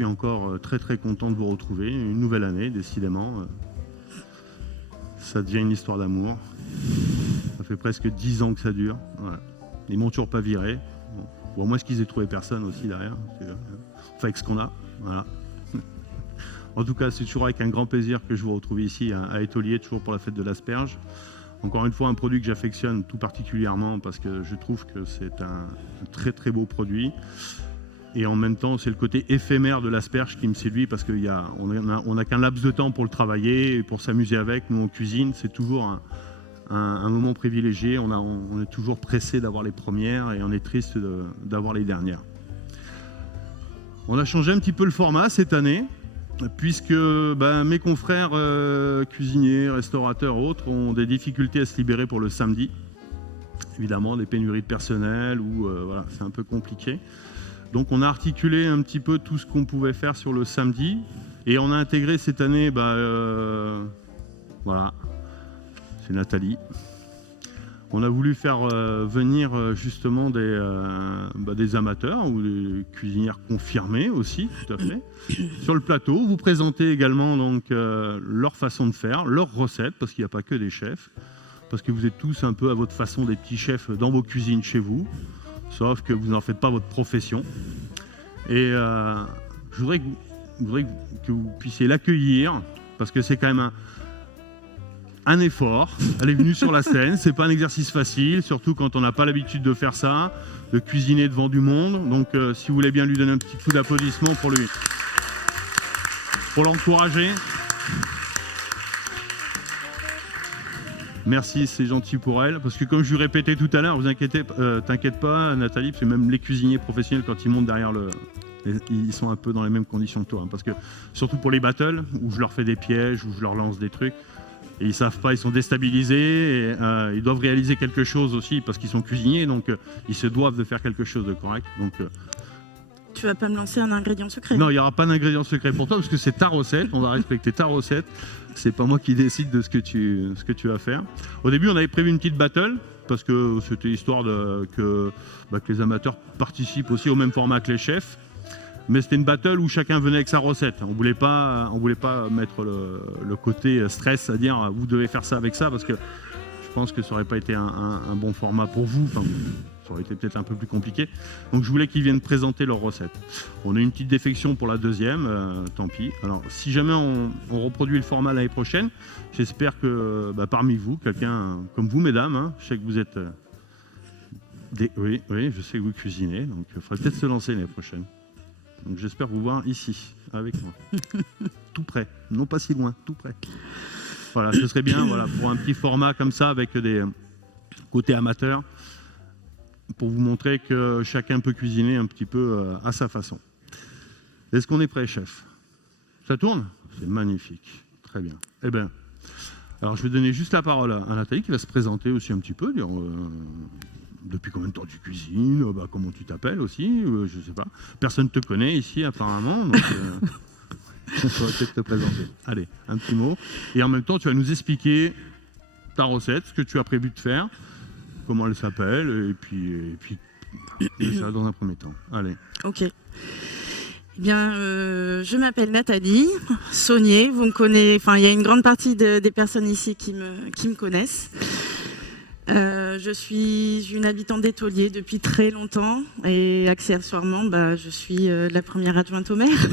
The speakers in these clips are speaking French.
Je suis encore très très content de vous retrouver. Une nouvelle année, décidément. Ça devient une histoire d'amour. Ça fait presque 10 ans que ça dure. Voilà. Ils m'ont toujours pas viré. Bon, au moins ce qu'ils aient trouvé personne aussi derrière. On fait avec ce qu'on a. Voilà. En tout cas, c'est toujours avec un grand plaisir que je vous retrouve ici à Étolier, toujours pour la fête de l'asperge. Encore une fois, un produit que j'affectionne tout particulièrement parce que je trouve que c'est un très très beau produit. Et en même temps, c'est le côté éphémère de l'asperge qui me séduit parce qu'on n'a qu'un laps de temps pour le travailler et pour s'amuser avec. Nous, on cuisine, c'est toujours un moment privilégié. On est toujours pressé d'avoir les premières et on est triste d'avoir les dernières. On a changé un petit peu le format cette année puisque mes confrères cuisiniers, restaurateurs, autres ont des difficultés à se libérer pour le samedi. Évidemment, des pénuries de personnel ou voilà, c'est un peu compliqué. Donc on a articulé un petit peu tout ce qu'on pouvait faire sur le samedi et on a intégré cette année, voilà, c'est Nathalie. On a voulu faire venir justement des amateurs ou des cuisinières confirmées aussi, tout à fait, sur le plateau. Vous présentez également donc leur façon de faire, leurs recettes, parce qu'il n'y a pas que des chefs, parce que vous êtes tous un peu à votre façon des petits chefs dans vos cuisines chez vous. Sauf que vous n'en faites pas votre profession. Et je voudrais que vous puissiez l'accueillir, parce que c'est quand même un effort. Elle est venue sur la scène, c'est pas un exercice facile, surtout quand on n'a pas l'habitude de faire ça, de cuisiner devant du monde. Donc si vous voulez bien lui donner un petit coup d'applaudissement pour l'encourager. Merci, c'est gentil pour elle. Parce que comme je lui répétais tout à l'heure, t'inquiète pas, Nathalie, parce que même les cuisiniers professionnels, quand ils montent derrière ils sont un peu dans les mêmes conditions que toi. Hein, parce que surtout pour les battles, où je leur fais des pièges, où je leur lance des trucs, et ils savent pas, ils sont déstabilisés, et ils doivent réaliser quelque chose aussi, parce qu'ils sont cuisiniers, donc ils se doivent de faire quelque chose de correct. Donc, tu vas pas me lancer un ingrédient secret? Non, il n'y aura pas d'ingrédient secret pour toi, parce que c'est ta recette, on va respecter ta recette. C'est pas moi qui décide de ce que tu vas faire. Au début, on avait prévu une petite battle, parce que c'était histoire que les amateurs participent aussi au même format que les chefs. Mais c'était une battle où chacun venait avec sa recette. On voulait pas mettre le côté stress à dire vous devez faire ça avec ça, parce que je pense que ça n'aurait pas été un bon format pour vous. Enfin, ça aurait été peut-être un peu plus compliqué. Donc je voulais qu'ils viennent présenter leurs recettes. On a une petite défection pour la deuxième, tant pis. Alors si jamais on reproduit le format l'année prochaine, j'espère que parmi vous, quelqu'un comme vous, mesdames, hein, je sais que vous êtes... Oui, je sais que vous cuisinez, donc il faudrait peut-être se lancer l'année prochaine. Donc j'espère vous voir ici, avec moi. Tout près, non pas si loin, tout près. Voilà, ce serait bien pour un petit format comme ça, avec des côtés amateurs, pour vous montrer que chacun peut cuisiner un petit peu à sa façon. Est-ce qu'on est prêt, chef? Ça tourne? C'est magnifique. Très bien. Eh bien, alors je vais donner juste la parole à Nathalie, qui va se présenter aussi un petit peu, dire depuis combien de temps tu cuisines, comment tu t'appelles aussi, je sais pas. Personne ne te connaît ici apparemment, donc on va peut-être te présenter. Allez, un petit mot. Et en même temps, tu vas nous expliquer ta recette, ce que tu as prévu de faire, comment elle s'appelle, et puis ça dans un premier temps. Allez. Ok. Eh bien, je m'appelle Nathalie Saunier. Vous me connaissez. Enfin, il y a une grande partie des personnes ici qui me connaissent. Je suis une habitante d'Étolier depuis très longtemps et accessoirement, je suis la première adjointe au maire.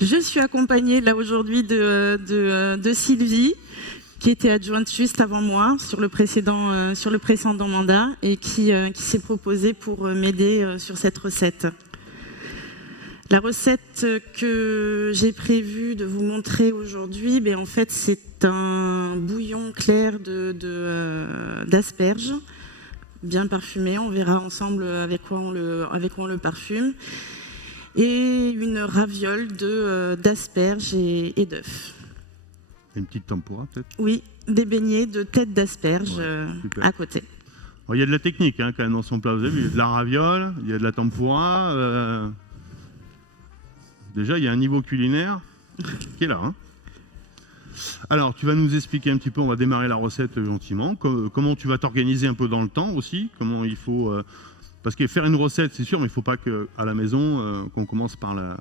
Je suis accompagnée là aujourd'hui de Sylvie, qui était adjointe juste avant moi sur le précédent mandat et qui s'est proposée pour m'aider sur cette recette. La recette que j'ai prévu de vous montrer aujourd'hui, en fait, c'est un bouillon clair d'asperges, bien parfumé. On verra ensemble avec quoi on le parfume. Et une raviole d'asperges et d'œufs. Une petite tempura, peut-être? Oui, des beignets de tête d'asperges à côté. Bon, il y a de la technique quand même dans son plat. Vous avez vu, il y a de la raviole, il y a de la tempura. Déjà, il y a un niveau culinaire qui est là. Hein. Alors, tu vas nous expliquer un petit peu, on va démarrer la recette gentiment, comment tu vas t'organiser un peu dans le temps aussi, comment il faut Parce que faire une recette, c'est sûr, mais il ne faut pas qu'à la maison, qu'on commence par la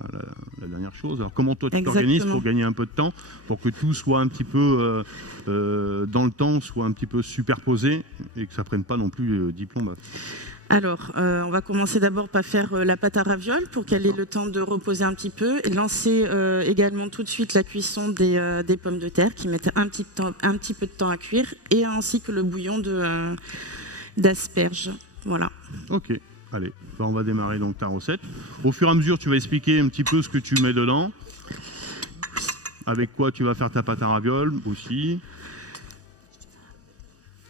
dernière chose. Alors comment toi tu t'organises pour gagner un peu de temps, pour que tout soit un petit peu dans le temps, soit un petit peu superposé et que ça ne prenne pas non plus 10 plombes. Alors, on va commencer d'abord par faire la pâte à ravioles pour qu'elle ait le temps de reposer un petit peu et lancer également tout de suite la cuisson des pommes de terre qui mettent un petit peu de temps à cuire et ainsi que le bouillon d'asperges. Voilà. Ok, allez, on va démarrer donc ta recette. Au fur et à mesure, tu vas expliquer un petit peu ce que tu mets dedans. Avec quoi tu vas faire ta pâte à ravioles aussi.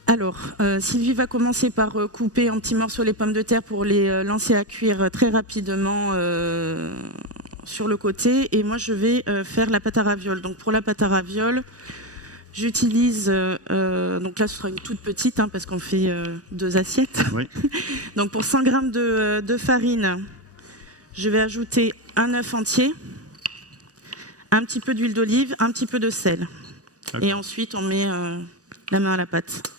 Alors, Sylvie va commencer par couper en petits morceaux les pommes de terre pour les lancer à cuire très rapidement sur le côté. Et moi, je vais faire la pâte à ravioles. Donc, pour la pâte à ravioles, j'utilise, donc là, ce sera une toute petite, hein, parce qu'on fait 2 assiettes. Oui. Donc, pour 100 g de farine, je vais ajouter un œuf entier, un petit peu d'huile d'olive, un petit peu de sel. Et ensuite, on met la main à la pâte.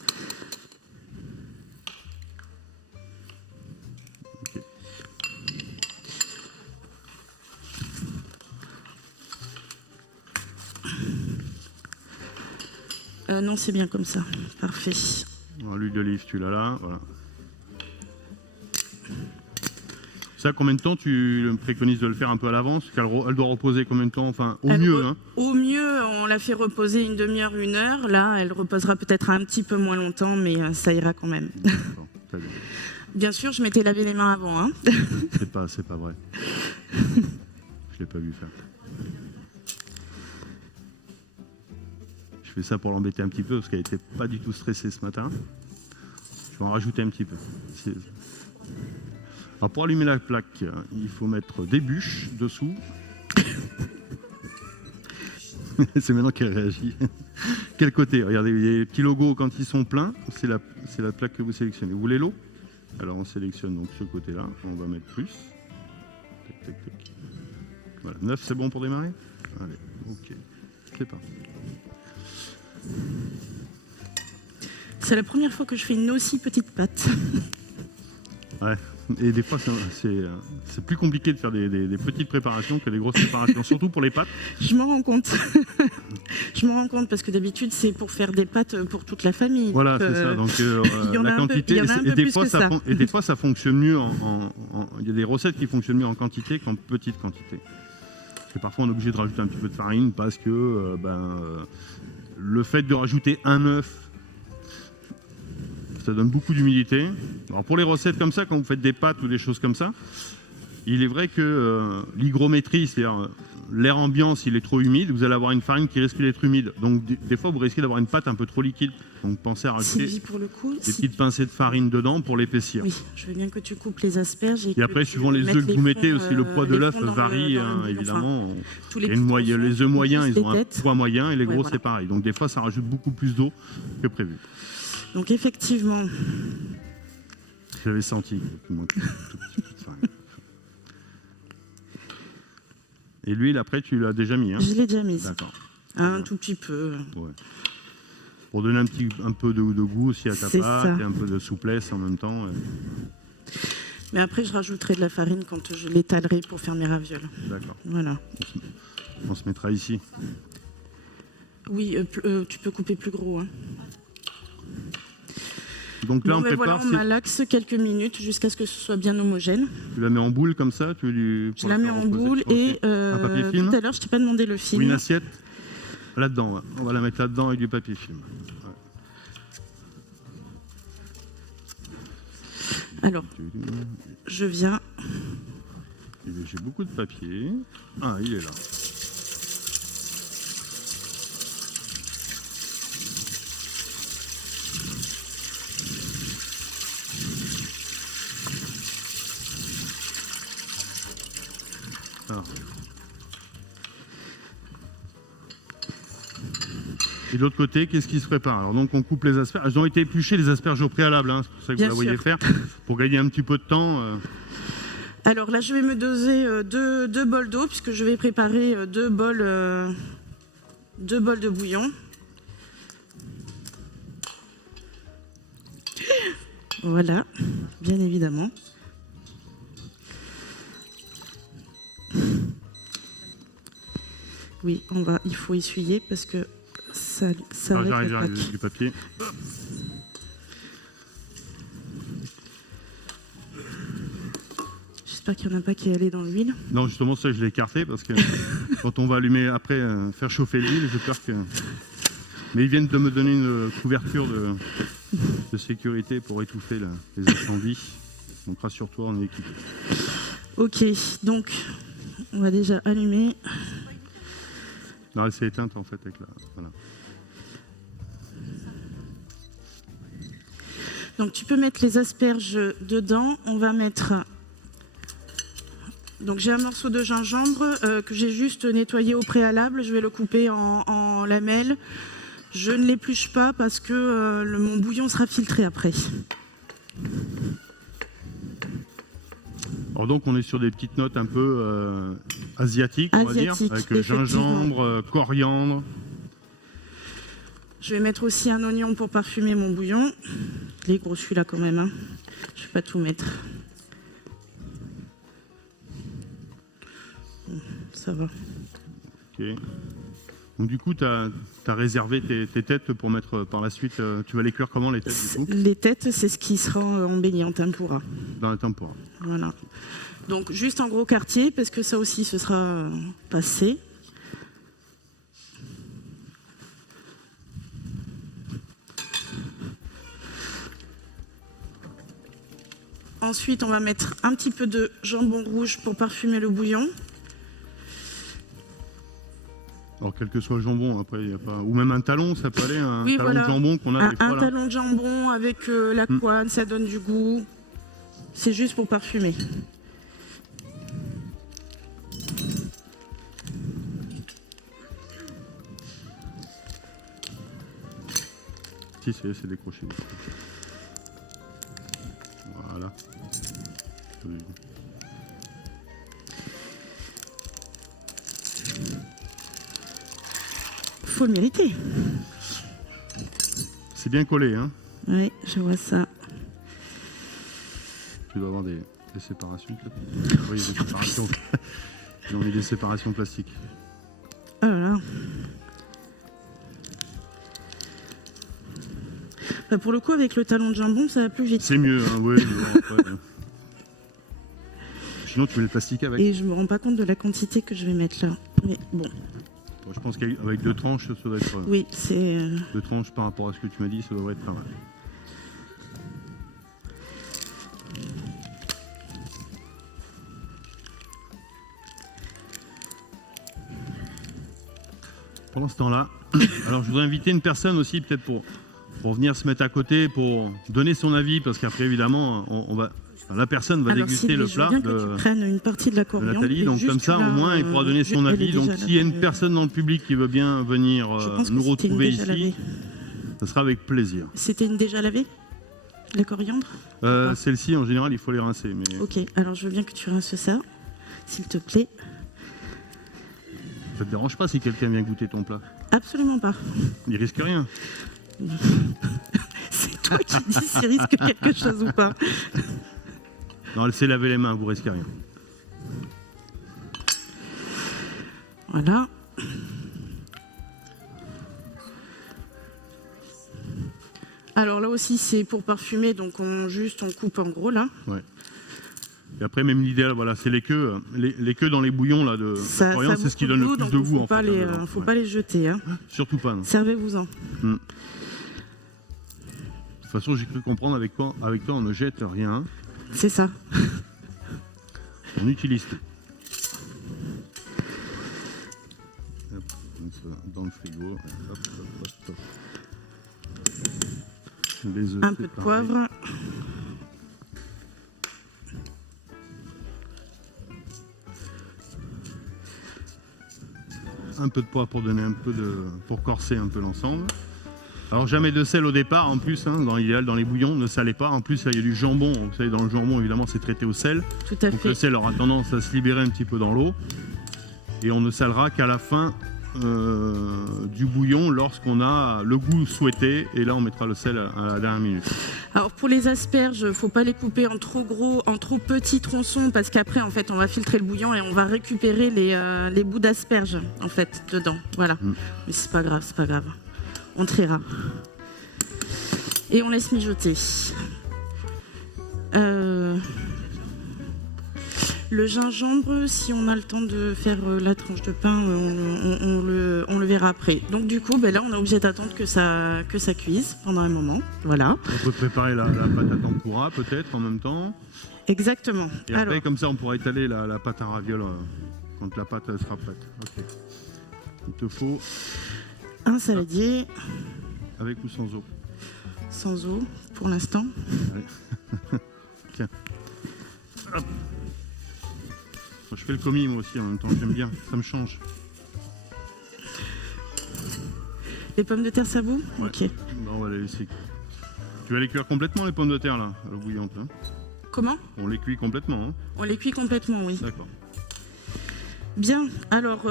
Non, c'est bien comme ça. Parfait. L'huile d'olive, tu l'as là. Voilà. Ça, combien de temps tu préconises de le faire un peu à l'avance? Elle doit reposer combien de temps? Enfin, au mieux. Hein. Au mieux, on la fait reposer une demi-heure, 1 heure. Là, elle reposera peut-être un petit peu moins longtemps, mais ça ira quand même. Bien sûr, je m'étais lavé les mains avant. Hein. C'est pas vrai. Je l'ai pas vu faire. Je fais ça pour l'embêter un petit peu parce qu'elle n'était pas du tout stressée ce matin. Je vais en rajouter un petit peu. Alors pour allumer la plaque, il faut mettre des bûches dessous. C'est maintenant qu'elle réagit. Quel côté? Regardez, il y a les petits logos quand ils sont pleins. C'est la plaque que vous sélectionnez. Vous voulez l'eau? Alors on sélectionne donc ce côté-là. On va mettre plus. Tac, tac, tac. Voilà. 9, c'est bon pour démarrer? Allez, ok. C'est parti. C'est la première fois que je fais une aussi petite pâte. Ouais, et des fois c'est plus compliqué de faire des petites préparations que des grosses préparations, surtout pour les pâtes. Je m'en rends compte. Je m'en rends compte parce que d'habitude c'est pour faire des pâtes pour toute la famille. Voilà, c'est ça. Donc la quantité, et des fois ça fonctionne mieux il y a des recettes qui fonctionnent mieux en quantité qu'en petite quantité. Parce que parfois on est obligé de rajouter un petit peu de farine parce que le fait de rajouter un œuf, ça donne beaucoup d'humidité. Alors pour les recettes comme ça, quand vous faites des pâtes ou des choses comme ça, il est vrai que l'hygrométrie, c'est-à-dire l'air ambiant, s'il est trop humide, vous allez avoir une farine qui risque d'être humide. Donc des fois, vous risquez d'avoir une pâte un peu trop liquide. Donc pensez à rajouter des petites pincées de farine dedans pour l'épaissir. Oui, je veux bien que tu coupes les asperges. Et après, suivant les œufs que vous mettez, aussi le poids de l'œuf varie, évidemment. Les œufs moyens, ils ont un poids moyen et les gros, c'est pareil. Donc des fois, ça rajoute beaucoup plus d'eau que prévu. Donc effectivement, j'avais senti qu'il manquait un tout petit peu de farine. Et l'huile, après, tu l'as déjà mis, hein? Je l'ai déjà mise. D'accord. Un tout petit peu. Ouais. Pour donner un peu de goût aussi à ta pâte et un peu de souplesse en même temps. Mais après, je rajouterai de la farine quand je l'étalerai pour faire mes ravioles. D'accord. Voilà. On se mettra ici. Oui, tu peux couper plus gros. Hein. Donc là, on prépare. Voilà, on malaxe quelques minutes jusqu'à ce que ce soit bien homogène. Tu la mets en boule comme ça? Je la mets en boule et un papier film. tout à l'heure, je t'ai pas demandé le film. Ou une assiette là-dedans. On va la mettre là-dedans avec du papier film. Ouais. Alors, je viens. J'ai beaucoup de papier. Ah, il est là. Alors. Et de l'autre côté, qu'est-ce qui se prépare? Alors donc on coupe les asperges. Elles ont été épluchées les asperges au préalable, hein. C'est pour ça que vous la voyez faire, pour gagner un petit peu de temps. Alors là, je vais me doser deux bols d'eau, puisque je vais préparer deux bols de bouillon. Voilà, bien évidemment. Oui, il faut essuyer parce que ça Alors, va être j'arrive opaque. du papier. J'espère qu'il n'y en a pas qui est allé dans l'huile. Non, justement, ça, je l'ai écarté parce que quand on va allumer après, faire chauffer l'huile, j'ai peur que. Mais ils viennent de me donner une couverture de sécurité pour étouffer les incendies. Donc rassure-toi, on est équipé. Ok, donc on va déjà allumer. Non, elle s'est éteinte en fait avec la. Voilà. Donc tu peux mettre les asperges dedans. On va mettre. Donc j'ai un morceau de gingembre que j'ai juste nettoyé au préalable. Je vais le couper en lamelles. Je ne l'épluche pas parce que mon bouillon sera filtré après. Alors donc on est sur des petites notes un peu asiatiques, on va dire, avec gingembre, coriandre. Je vais mettre aussi un oignon pour parfumer mon bouillon. Il est gros celui-là quand même, hein. Je ne vais pas tout mettre. Bon, ça va. Ok. Donc du coup, tu as réservé tes têtes pour mettre par la suite. Tu vas les cuire comment les têtes du coup? Les têtes, c'est ce qui sera embelli en tempura. Dans la tempura. Voilà. Donc juste en gros quartier, parce que ça aussi, ce sera passé. Ensuite, on va mettre un petit peu de jambon rouge pour parfumer le bouillon. Alors quel que soit le jambon, après il y a pas. Ou même un talon, ça peut aller, un Oui, talon voilà. de jambon qu'on a des fois Un là. talon de jambon avec la couenne, ça donne du goût. C'est juste pour parfumer. Si, c'est décroché. Voilà. Faut le mériter. C'est bien collé, hein. Oui, je vois ça. Tu dois avoir des séparations peut-être. Oui, des séparations. Ils ont mis des séparations plastiques. Oh là là. Bah pour le coup, avec le talon de jambon, ça va plus vite. C'est mieux, hein, oui. Après, sinon, tu mets le plastique avec. Et je me rends pas compte de la quantité que je vais mettre là. Mais bon. Bon, je pense qu'avec 2 tranches, ça doit être. Oui, c'est. 2 tranches par rapport à ce que tu m'as dit, ça devrait être pas mal. Pendant ce temps-là, alors je voudrais inviter une personne aussi, peut-être pour venir se mettre à côté, pour donner son avis, parce qu'après, évidemment, la personne va Alors, déguster Sylvie, le je plat veux bien que tu prennes une partie de la de coriandre. Nathalie. et Donc juste comme ça, tu au la- moins, il pourra donner son elle est avis. Donc déjà s'il y a une lavée. personne dans le public qui veut bien venir Je pense que nous c'était une retrouver déjà ici, lavée. ça sera avec plaisir. C'était une déjà lavée, la coriandre? Celle-ci, en général, il faut les rincer. Mais Ok, alors je veux bien que tu rinces ça, s'il te plaît. ça te dérange pas si quelqu'un vient goûter ton plat? Absolument pas. Il risque rien. C'est toi qui dis s'il risque quelque chose ou pas. Non, elle sait laver les mains, vous risquez rien. Voilà. Alors là aussi, c'est pour parfumer, donc on coupe en gros là. Ouais. Et après, même l'idéal, voilà, c'est les queues. Les queues dans les bouillons là, de Ça coriandre, c'est ce qui donne le plus de goût. Faut pas les, faut pas les jeter. Hein. Surtout pas, non. Servez-vous-en. De toute façon, j'ai cru comprendre avec toi, on ne jette rien. C'est ça. On utilise tout. Hop, donc ça, dans le frigo. Hop, hop, hop, hop. Les œufs, Un peu de c'est pareil. poivre. Un peu de poivre pour donner un peu pour corser un peu l'ensemble. Alors jamais de sel au départ en plus, hein, dans l'idéal dans les bouillons, ne salez pas. En plus là, il y a du jambon, vous savez dans le jambon évidemment c'est traité au sel. Tout à Donc fait. le sel aura tendance à se libérer un petit peu dans l'eau. Et on ne salera qu'à la fin du bouillon lorsqu'on a le goût souhaité, et là on mettra le sel à la dernière minute. Alors pour les asperges, il ne faut pas les couper en trop gros, en trop petits tronçons, parce qu'après en fait on va filtrer le bouillon et on va récupérer les bouts d'asperges en fait dedans. Voilà. Mais c'est pas grave, c'est pas grave. On triera. Et on laisse mijoter. Le gingembre, si on a le temps de faire la tranche de pain, on le verra après. Donc du coup, là, on est obligé d'attendre que ça cuise pendant un moment. Voilà. On peut préparer la pâte à tempura peut-être en même temps. Exactement. Et après, comme ça, on pourra étaler la pâte à ravioles quand la pâte sera prête. Okay. Il te faut un saladier. Avec ou sans eau? Sans eau, pour l'instant. Ouais. Tiens. Hop. Je fais le commis moi aussi en même temps, j'aime bien, ça me change. Les pommes de terre, ça bout? Ouais. Ok. Bon, on va les laisser. Tu vas les cuire complètement les pommes de terre là, à l'eau bouillante hein? Comment? On les cuit complètement hein? On les cuit complètement, oui. D'accord. Bien, alors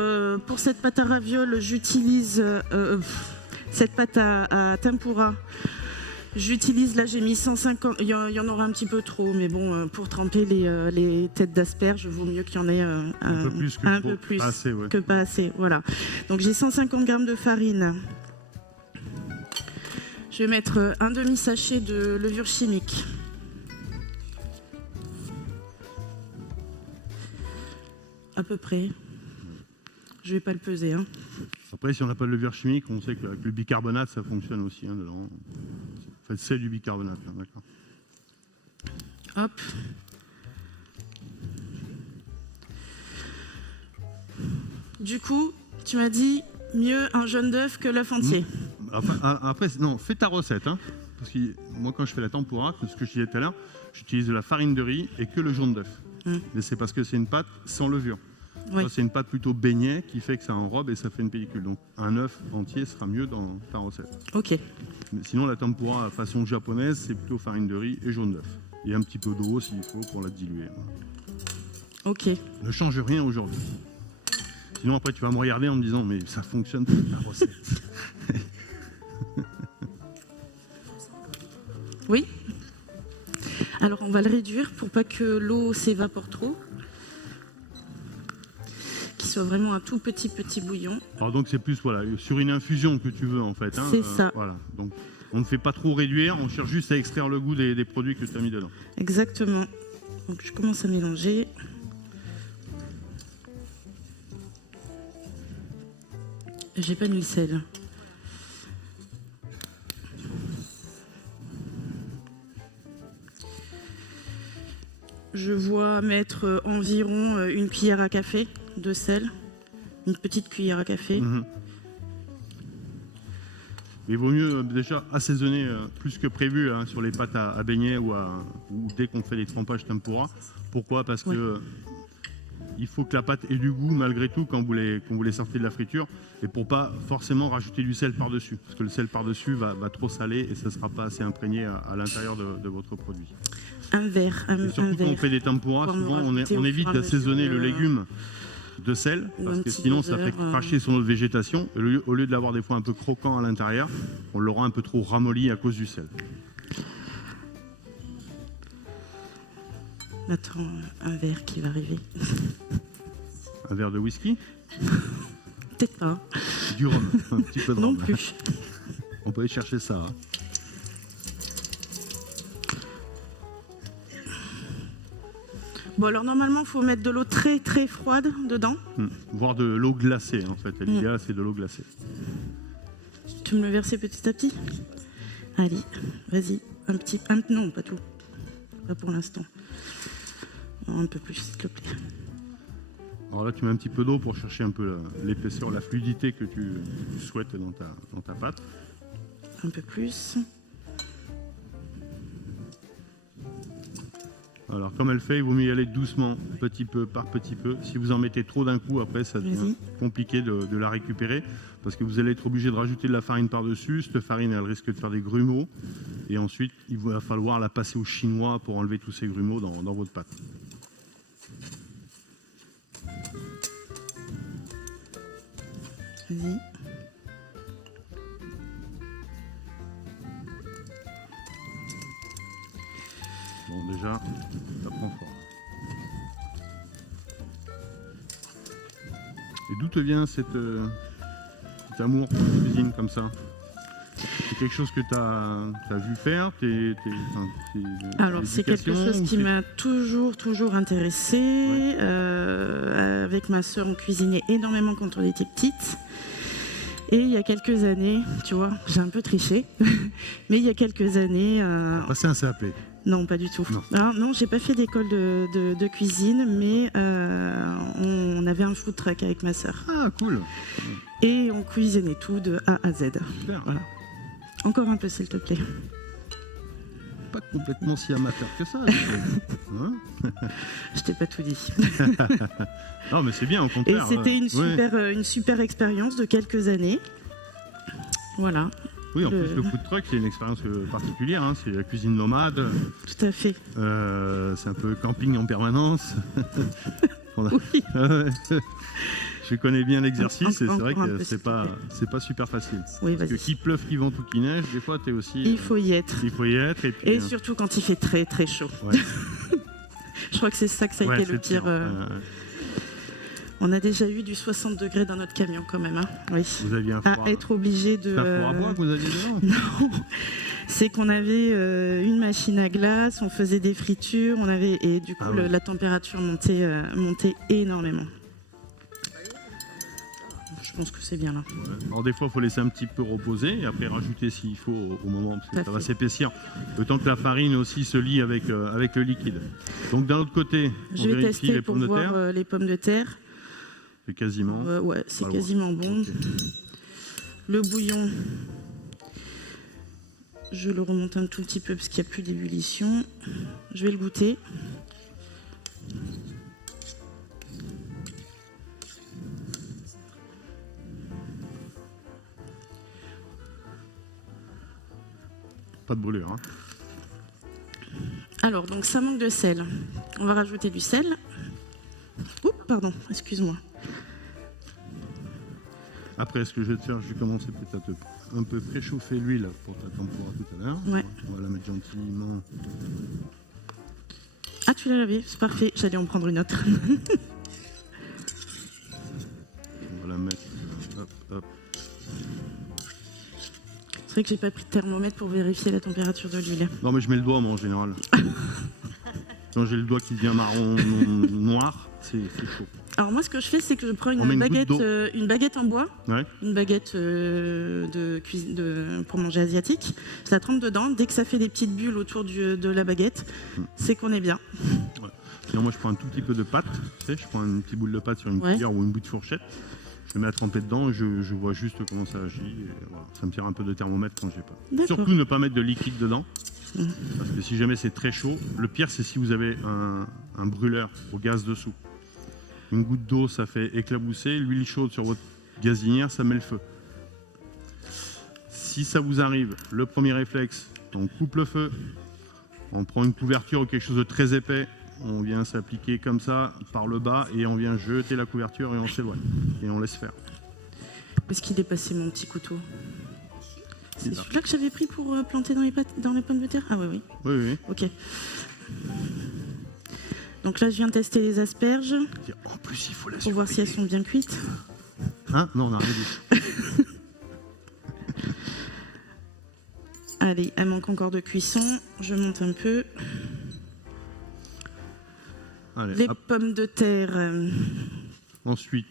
pour cette pâte à ravioles, j'utilise cette pâte à tempura. J'utilise, là j'ai mis 150, il y en aura un petit peu trop, mais bon, pour tremper les têtes d'asperges, vaut mieux qu'il y en ait un peu plus pas assez, ouais. que pas assez. Voilà. Donc j'ai 150 g de farine. Je vais mettre un demi-sachet de levure chimique. À peu près. Je vais pas le peser. Hein. Après, si on n'a pas de levure chimique, on sait qu'avec le bicarbonate, ça fonctionne aussi hein, dedans. En fait, c'est du bicarbonate, hein, d'accord. Hop. Du coup, tu m'as dit mieux un jaune d'œuf que l'œuf entier. Après, non, fais ta recette. Hein, parce que moi, quand je fais la tempura, ce que je disais tout à l'heure, j'utilise de la farine de riz et que le jaune d'œuf. Mais c'est parce que c'est une pâte sans levure. Oui. C'est une pâte plutôt beignet qui fait que ça enrobe et ça fait une pellicule. Donc un œuf entier sera mieux dans ta recette. Ok. Mais sinon, la tempura façon japonaise, c'est plutôt farine de riz et jaune d'œuf. Et un petit peu d'eau s'il faut pour la diluer. Ok. Ne change rien aujourd'hui. Sinon, après, tu vas me regarder en me disant, mais ça fonctionne pas ta recette. Oui. Alors, on va le réduire pour pas que l'eau s'évapore trop. Qu'il soit vraiment un tout petit bouillon. Alors donc c'est plus voilà, sur une infusion que tu veux en fait. Hein, c'est ça. Voilà. Donc on ne fait pas trop réduire, on cherche juste à extraire le goût des produits que tu as mis dedans. Exactement. Donc je commence à mélanger. J'ai pas mis le sel. Je vois mettre environ une cuillère à café de sel, une petite cuillère à café. Il vaut mieux déjà assaisonner plus que prévu hein, sur les pâtes à beignets ou dès qu'on fait des trempages tempura. Pourquoi? Parce que il faut que la pâte ait du goût malgré tout quand vous les sortez de la friture, et pour pas forcément rajouter du sel par-dessus, parce que le sel par-dessus va trop saler et ça ne sera pas assez imprégné à l'intérieur de votre produit. Un verre. Surtout quand on fait des tempuras, souvent on évite d'assaisonner le légume de sel, parce que sinon ça fait cracher sur notre végétation. Au lieu de l'avoir des fois un peu croquant à l'intérieur, on l'aura un peu trop ramolli à cause du sel. Attends, un verre qui va arriver. Un verre de whisky? Peut-être pas. Du rhum, un petit peu de rhum. Non plus. On peut aller chercher ça. Hein. Bon alors normalement il faut mettre de l'eau très très froide dedans. Voire de l'eau glacée en fait. L'idéal c'est de l'eau glacée. Tu me le verser petit à petit? Allez, vas-y. Non, pas tout. Pas pour l'instant. Un peu plus s'il te plaît. Alors là tu mets un petit peu d'eau pour chercher un peu l'épaisseur, la fluidité que tu souhaites dans ta pâte. Un peu plus. Alors comme elle fait, il vaut mieux y aller doucement, petit peu par petit peu. Si vous en mettez trop d'un coup, après ça devient compliqué de la récupérer, parce que vous allez être obligé de rajouter de la farine par-dessus. Cette farine, elle risque de faire des grumeaux, et ensuite il va falloir la passer au chinois pour enlever tous ces grumeaux dans votre pâte. Vas-y. Bon, déjà, ça prend fort. Et d'où te vient cet amour pour la cuisine comme ça? C'est quelque chose que tu as vu faire Alors, c'est quelque chose qui m'a toujours intéressée. Ouais. Avec ma sœur, on cuisinait énormément quand on était petites. Et il y a quelques années, tu vois, j'ai un peu triché, mais il y a quelques années... Passer un CAP? Non, pas du tout. Non, Alors, non, j'ai pas fait d'école de cuisine, mais on avait un food truck avec ma sœur. Ah, cool. Et on cuisinait tout de A à Z. Super. Voilà. Encore un peu, s'il te plaît. Pas complètement si amateur que ça. Hein? Je t'ai pas tout dit. Non, mais c'est bien, au Et contraire. c'était Ouais. une super expérience de quelques années. Voilà, Oui, en plus, le food truck, c'est une expérience particulière. Hein. C'est la cuisine nomade. tout à fait. C'est un peu camping en permanence. Oui. Je connais bien l'exercice et c'est vrai Encore un que peu, c'est pas super facile. Oui, Parce que vas-y. qu'il pleuve, qu'il vente ou qu'il neige, des fois, t'es aussi. Il faut y être. Il faut y être. Et, puis, Et surtout quand il fait très très chaud. ouais. Je crois que c'est ça que ça a Ouais, été le c'est pire. On a déjà eu du 60 degrés dans notre camion quand même. Hein. Oui. Vous aviez un four À être obligé de... C'est un four à bois que vous aviez dedans? Non, c'est qu'on avait une machine à glace, on faisait des fritures, et du coup Ah ouais. la température montait énormément. Je pense que c'est bien là. Ouais. Alors des fois, il faut laisser un petit peu reposer et après rajouter s'il faut au moment, parce que ça va s'épaissir. Le temps que la farine aussi se lie avec le liquide. Donc d'un autre côté, on Je vais vérifie tester les pour pommes de voir terre. les pommes de terre. C'est quasiment. Ouais, c'est pas loin. quasiment bon. Ok. Le bouillon, je le remonte un tout petit peu parce qu'il n'y a plus d'ébullition. Je vais le goûter. Pas de brûlure. Hein. Alors, donc ça manque de sel. On va rajouter du sel. Oups, pardon, excuse-moi. Après, ce que je vais te faire, je vais commencer peut-être à un peu préchauffer l'huile pour ta tempura tout à l'heure. Ouais. On va la mettre gentiment. Ah, tu l'as lavé, c'est parfait. J'allais en prendre une autre. On va la mettre. Hop, hop. C'est vrai que j'ai pas pris de thermomètre pour vérifier la température de l'huile. Non, mais je mets le doigt, moi, en général. Quand j'ai le doigt qui devient marron, noir, c'est chaud. Alors moi, ce que je fais, c'est que je prends On met une une goutte baguette en bois, Ouais. une baguette pour manger asiatique. Je la trempe dedans. Dès que ça fait des petites bulles autour de la baguette, c'est qu'on est bien. Sinon, moi, je prends un tout petit peu de pâte. Tu sais, je prends une petite boule de pâte sur une Ouais. cuillère ou une bout de fourchette. Je mets à tremper dedans, je vois juste comment ça agit. Et voilà. Ça me tire un peu de thermomètre quand j'ai pas. D'accord. Surtout ne pas mettre de liquide dedans. Parce que si jamais c'est très chaud, le pire c'est si vous avez un brûleur au gaz dessous. Une goutte d'eau, ça fait éclabousser. L'huile chaude sur votre gazinière, ça met le feu. Si ça vous arrive, le premier réflexe, on coupe le feu, on prend une couverture ou quelque chose de très épais, on vient s'appliquer comme ça par le bas et on vient jeter la couverture et on s'éloigne. Et on laisse faire. Où est-ce qu'il est passé mon petit couteau? C'est là. celui-là que j'avais pris pour planter dans les pommes de terre? Ah oui, oui. Oui, oui. Ok. Donc là, je viens tester les asperges En plus, il faut la pour voir si elles sont bien cuites. Hein? Non, on a rien dit. Allez, elles manquent encore de cuisson. Je monte un peu. Allez, Les hop. pommes de terre Ensuite,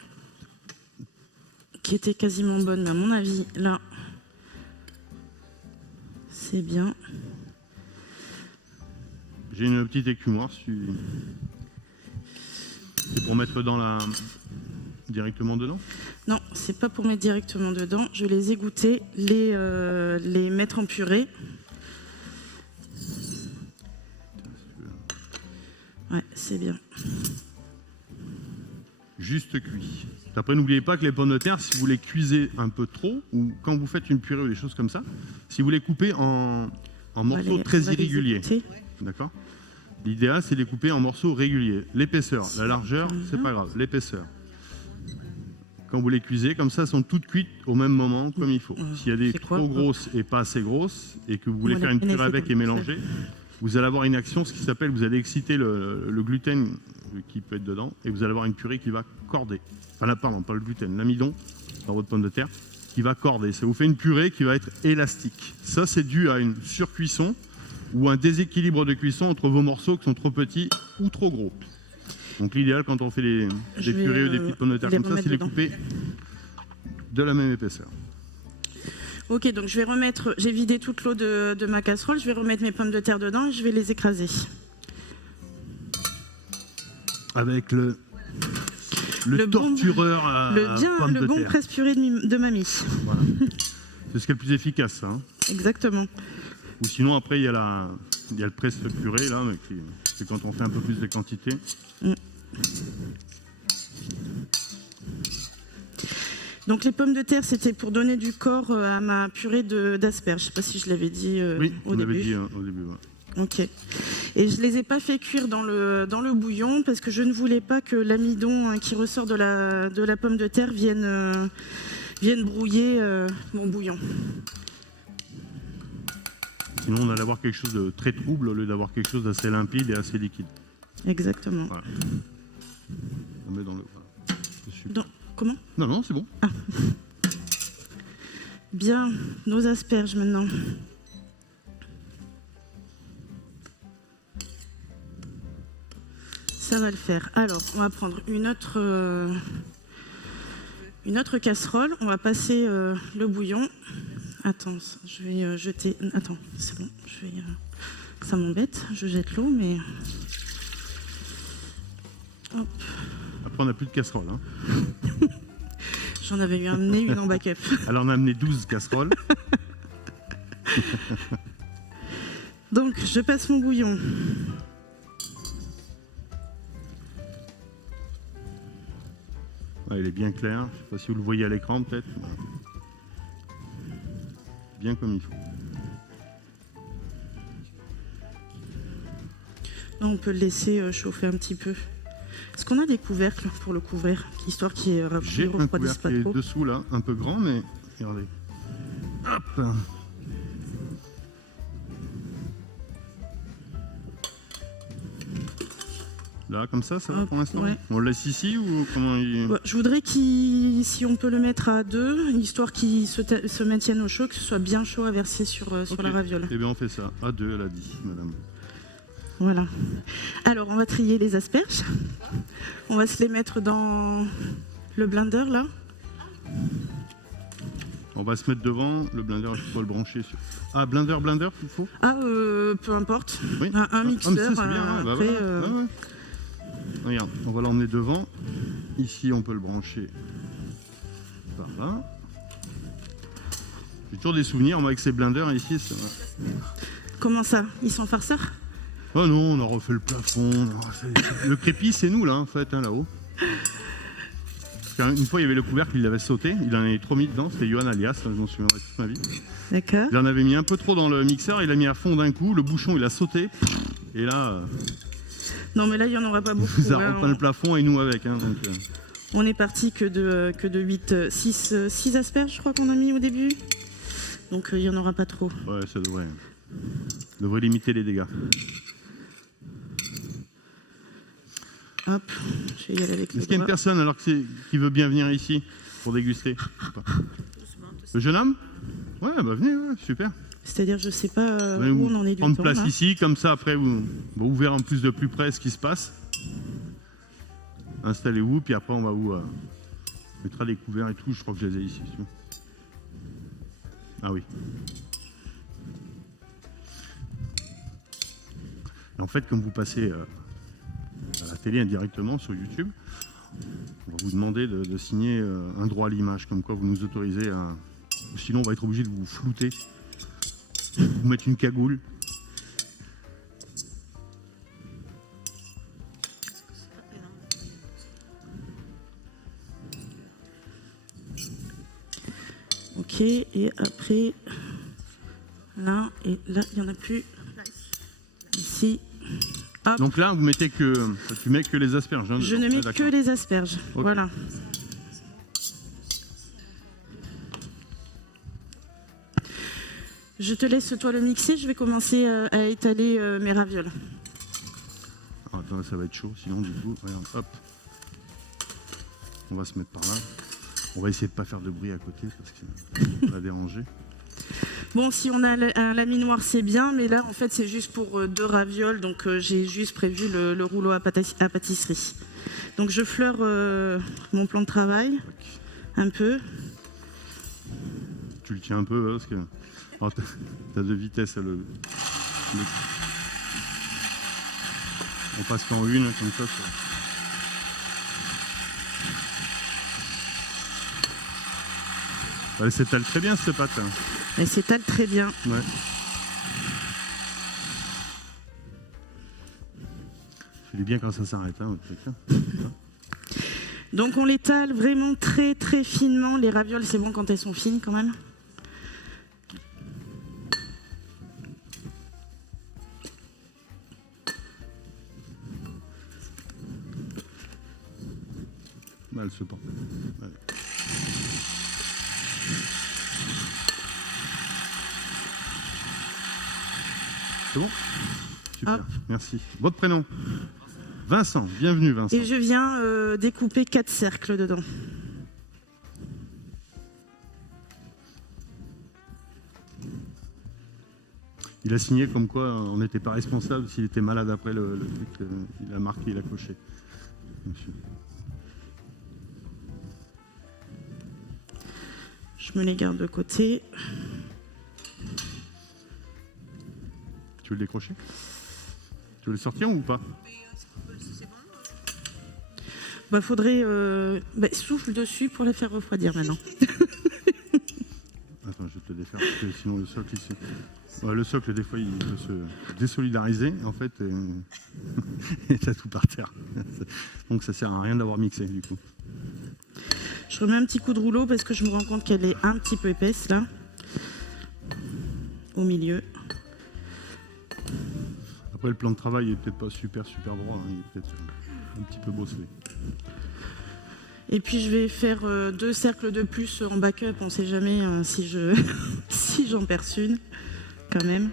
qui étaient quasiment bonnes, mais à mon avis, là, c'est bien. j'ai une petite écumoire. C'est pour mettre directement dedans. Non, c'est pas pour mettre directement dedans. Je les ai goûtés, les mettre en purée. Ouais, c'est bien. Juste cuit. Après, n'oubliez pas que les pommes de terre, si vous les cuisez un peu trop, ou quand vous faites une purée ou des choses comme ça, si vous les coupez en morceaux très irréguliers, d'accord ? L'idéal, c'est de les couper en morceaux réguliers. L'épaisseur, la largeur, c'est pas grave. L'épaisseur. quand vous les cuisez, comme ça, elles sont toutes cuites au même moment, comme il faut. S'il y a des C'est quoi, trop grosses et pas assez grosses, et que vous voulez On faire les une purée connaît, avec c'est et comme mélanger, vous allez avoir une action, ce qui s'appelle, vous allez exciter le gluten qui peut être dedans, et vous allez avoir une purée qui va corder. Enfin, là, pardon, pas le gluten, l'amidon dans votre pomme de terre, qui va corder. Ça vous fait une purée qui va être élastique. Ça, c'est dû à une surcuisson ou un déséquilibre de cuisson entre vos morceaux qui sont trop petits ou trop gros. Donc l'idéal quand on fait des purées ou des petites pommes de terre comme ça, c'est les couper de la même épaisseur. Ok, donc je vais remettre, j'ai vidé toute l'eau de ma casserole, je vais remettre mes pommes de terre dedans et je vais les écraser. Avec le tortureur à pommes de le bon terre. presse-purée de mamie. Voilà. C'est ce qui est le plus efficace, ça. Hein. Exactement. Ou sinon, après, il y a le presse-purée, là, mais c'est quand on fait un peu plus de quantité. Donc les pommes de terre, c'était pour donner du corps à ma purée d'asperges. Je ne sais pas si je l'avais dit oui, au début. Oui, au début. Ouais. Ok. Et je ne les ai pas fait cuire dans le bouillon parce que je ne voulais pas que l'amidon qui ressort de la pomme de terre vienne brouiller mon bouillon. Sinon, on allait avoir quelque chose de très trouble au lieu d'avoir quelque chose d'assez limpide et assez liquide. Exactement. Voilà. On met dans le... Voilà. Comment? Non, c'est bon. Ah. Bien, nos asperges maintenant. Ça va le faire. Alors, on va prendre une autre casserole. On va passer le bouillon. Attends, je vais jeter... Attends, c'est bon. Ça m'embête. Je jette l'eau, mais... Hop. Après, on n'a plus de casserole. Hein. J'en avais eu amené une en backup. Alors, on a amené 12 casseroles. Donc, je passe mon bouillon. Ouais, il est bien clair. Je ne sais pas si vous le voyez à l'écran, peut-être. Voilà. Bien comme il faut. Là, on peut le laisser chauffer un petit peu. Est-ce qu'on a des couvercles pour le couvrir, histoire qu'il ne J'ai un refroidisse pas couvercle trop? dessous, là, un peu grand, mais regardez. Hop. Là, comme ça va pour l'instant. Ouais. On le laisse ici ou comment il... Ouais, je voudrais si on peut le mettre à 2, histoire qu'il se maintienne au chaud, que ce soit bien chaud à verser sur la raviole. Eh bien, on fait ça. À 2, elle a dit, madame. Voilà. Alors, on va trier les asperges. On va se les mettre dans le blender, là. On va se mettre devant. Le blender, il faut le brancher sur... Ah, blender, il faut? Ah, peu importe. Oui. Un mixeur. Mais ça, c'est bien. Hein. Après, voilà. Ouais. Regarde, on va l'emmener devant. Ici, on peut le brancher par là. J'ai toujours des souvenirs, moi, avec ces blenders ici. Ça... Comment ça? Ils sont farceurs? Oh non, on a refait le plafond. Le crépi, c'est nous, là, en fait, hein, là-haut. Une fois, il y avait le couvercle, il l'avait sauté. Il en avait trop mis dedans. C'était Johan Alias, je m'en souviendrai toute ma vie. D'accord. Il en avait mis un peu trop dans le mixeur. Il l'a mis à fond d'un coup. Le bouchon, il a sauté. Et là... Non, mais là, il n'y en aura pas beaucoup. Il a repeint le plafond et nous avec. Hein, donc, On est parti que de 8, 6 asperges, je crois qu'on a mis au début. Donc, il n'y en aura pas trop. Ouais, ça devrait limiter les dégâts. Hop, je vais y aller avec le Est-ce qu'il y a une doigt. personne alors qui veut bien venir ici pour déguster? Le jeune homme? Ouais, bah venez, ouais, super. C'est-à-dire, je ne sais pas Venez où on en est du temps. prendre place là. ici, comme ça après vous verrez en plus de plus près ce qui se passe. Installez-vous, puis après on va vous mettra des couverts et tout. Je crois que je les ai ici. Si tu veux. Ah oui. Et en fait, comme vous passez à la télé indirectement sur YouTube, on va vous demander de signer un droit à l'image, comme quoi vous nous autorisez à... Sinon, on va être obligé de vous flouter, vous mettre une cagoule. Ok, et après, là, et là, il n'y en a plus. Ici. Hop. Donc là, tu mets que les asperges. Hein, Je dedans. ne mets Ah, que d'accord. les asperges. Ok. Voilà. Je te laisse toi le mixer, je vais commencer à étaler mes ravioles. Alors, attends, ça va être chaud, sinon du coup, regarde, hop. On va se mettre par là. On va essayer de ne pas faire de bruit à côté parce que ça va déranger. Bon, si on a un laminoir, c'est bien, mais là, en fait, c'est juste pour 2 ravioles, donc j'ai juste prévu le rouleau à pâtisserie. Donc je fleure mon plan de travail, un peu. Tu le tiens un peu, parce que tu as de vitesse. On passe qu'en une, comme ça. Elle s'étale très bien, cette pâte. Elle s'étale très bien. Ouais. C'est bien quand ça s'arrête. Hein, donc on l'étale vraiment très très finement. Les ravioles, c'est bon quand elles sont fines quand même. Mal se porte. Ouais. C'est bon? Super, hop. Merci. Votre prénom? Vincent, bienvenue Vincent. Et je viens découper 4 cercles dedans. Il a signé comme quoi on n'était pas responsable s'il était malade après le truc. Il a marqué, il a coché. Monsieur. Je me les garde de côté. Tu veux le décrocher? Tu veux le sortir ou pas? Bah faudrait souffle dessus pour les faire refroidir maintenant. Attends, je vais te le défaire parce que sinon le socle ici. Ouais, le socle des fois il peut se désolidariser en fait et t'as tout par terre. Donc ça sert à rien d'avoir mixé du coup. Je remets un petit coup de rouleau parce que je me rends compte qu'elle est un petit peu épaisse là. Au milieu. Après le plan de travail est peut-être pas super droit, hein, il est peut-être un petit peu bosselé. Et puis je vais faire 2 cercles de plus en backup, on sait jamais si j'en perce une quand même.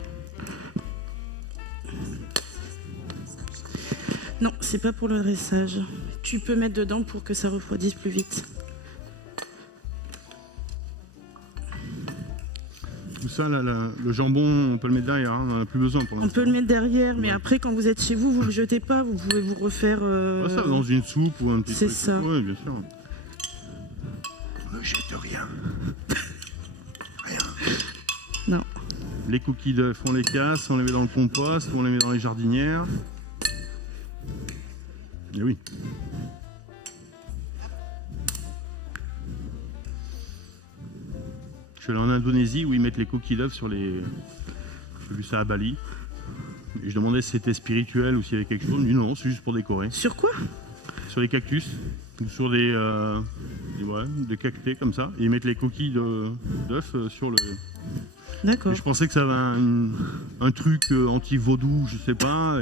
Non, c'est pas pour le dressage. Tu peux mettre dedans pour que ça refroidisse plus vite. Tout ça, là, le jambon, on peut le mettre derrière, hein, on n'en a plus besoin pour l'instant. On peut le mettre derrière, mais ouais. après, quand vous êtes chez vous, vous ne le jetez pas, vous pouvez vous refaire... Ça, dans une soupe ou un petit c'est truc. ça. Oui, bien sûr. On ne jette rien. Rien. Non. Les cookies d'œufs, on les casse, on les met dans le compost, on les met dans les jardinières. Et oui. Je suis allé en Indonésie où ils mettent les cookies d'œufs sur les... J'ai vu ça à Bali. Et je demandais si c'était spirituel ou s'il y avait quelque chose. Ils me disent non, c'est juste pour décorer. Sur quoi? Sur les cactus ou sur des cactés comme ça. Et ils mettent les cookies d'œufs sur le... D'accord. Et je pensais que ça avait un truc anti-vaudou, je sais pas.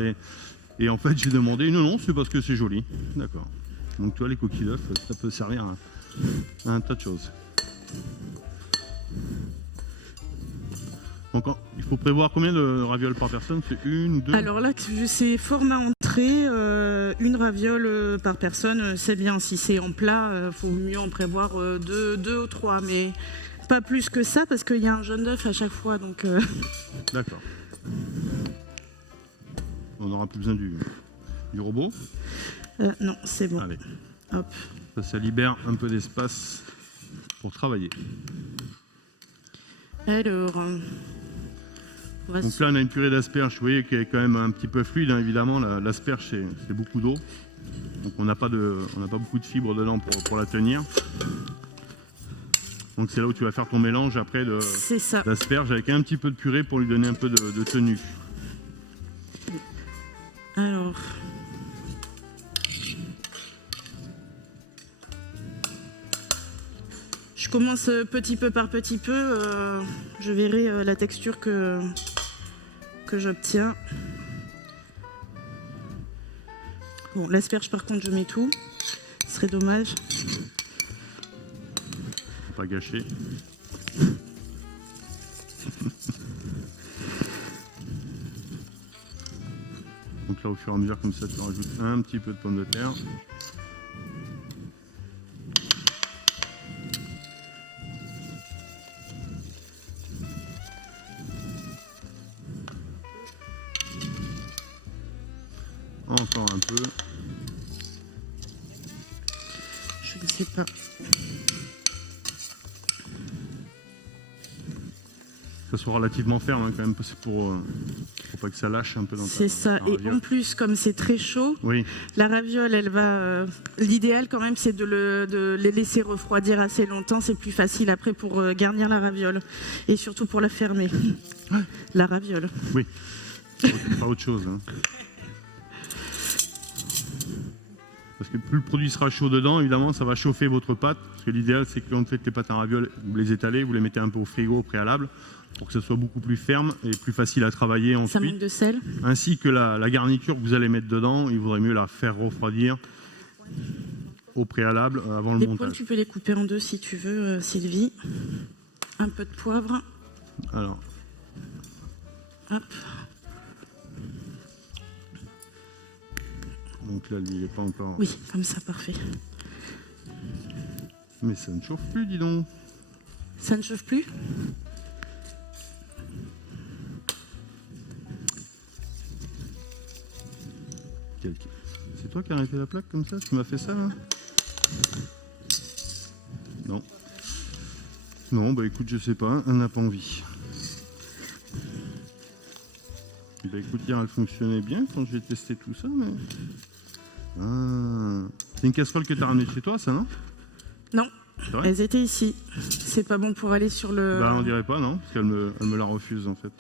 Et en fait, j'ai demandé, non, c'est parce que c'est joli. D'accord. Donc tu vois, les coquilles d'œufs, ça peut servir à un tas de choses. Donc, il faut prévoir combien de ravioles par personne? C'est 1 ou 2? Alors là, c'est format entrée, 1 raviole par personne, c'est bien. Si c'est en plat, il faut mieux en prévoir 2 ou 3, mais pas plus que ça parce qu'il y a un jaune d'œuf à chaque fois. Donc D'accord. On n'aura plus besoin du robot? non, c'est bon. Allez. Hop. Ça libère un peu d'espace pour travailler. Alors, donc là, on a une purée d'asperges, vous voyez, qui est quand même un petit peu fluide, hein, évidemment. L'asperge, c'est beaucoup d'eau. Donc on n'a pas beaucoup de fibres dedans pour la tenir. Donc c'est là où tu vas faire ton mélange après d'asperges avec un petit peu de purée pour lui donner un peu de tenue. Alors, je commence petit peu par petit peu. Je verrai la texture que j'obtiens. Bon, l'asperge par contre, je mets tout. Ce serait dommage. Faut pas gâcher. Donc là, au fur et à mesure, comme ça, tu rajoutes un petit peu de pommes de terre. Encore un peu. Je ne sais pas. Ça soit relativement ferme hein, quand même, c'est pour pas que ça lâche un peu dans ta C'est ça. ta Et raviole. en plus, comme c'est très chaud, Oui, la raviole, elle va. L'idéal quand même, c'est de les laisser refroidir assez longtemps. C'est plus facile après pour garnir la raviole et surtout pour la fermer. La raviole. oui. Pas autre chose. Hein. Parce que plus le produit sera chaud dedans, évidemment, ça va chauffer votre pâte. Parce que l'idéal, c'est que quand vous faites les pâtes en ravioles, vous les étalez, vous les mettez un peu au frigo au préalable pour que ça soit beaucoup plus ferme et plus facile à travailler Ça ensuite. manque de sel. Ainsi que la garniture que vous allez mettre dedans, il vaudrait mieux la faire refroidir au préalable avant le Les poils, montage. tu peux les couper en deux si tu veux, Sylvie. Un peu de poivre. Alors, Hop. donc là, lui, il n'est pas encore... Oui, comme ça, parfait. Mais ça ne chauffe plus, dis donc. Ça ne chauffe plus? C'est toi qui as arrêté la plaque comme ça? Tu m'as fait ça, là? Non. Non, bah écoute, je sais pas, elle n'a pas envie. Bah écoute, hier elle fonctionnait bien quand j'ai testé tout ça, mais... Ah. C'est une casserole que tu as ramenée chez toi, ça, non? Non, C'est vrai? elles étaient ici. C'est pas bon pour aller sur le... Bah on dirait pas, non? Parce qu'elle me la refuse, en fait.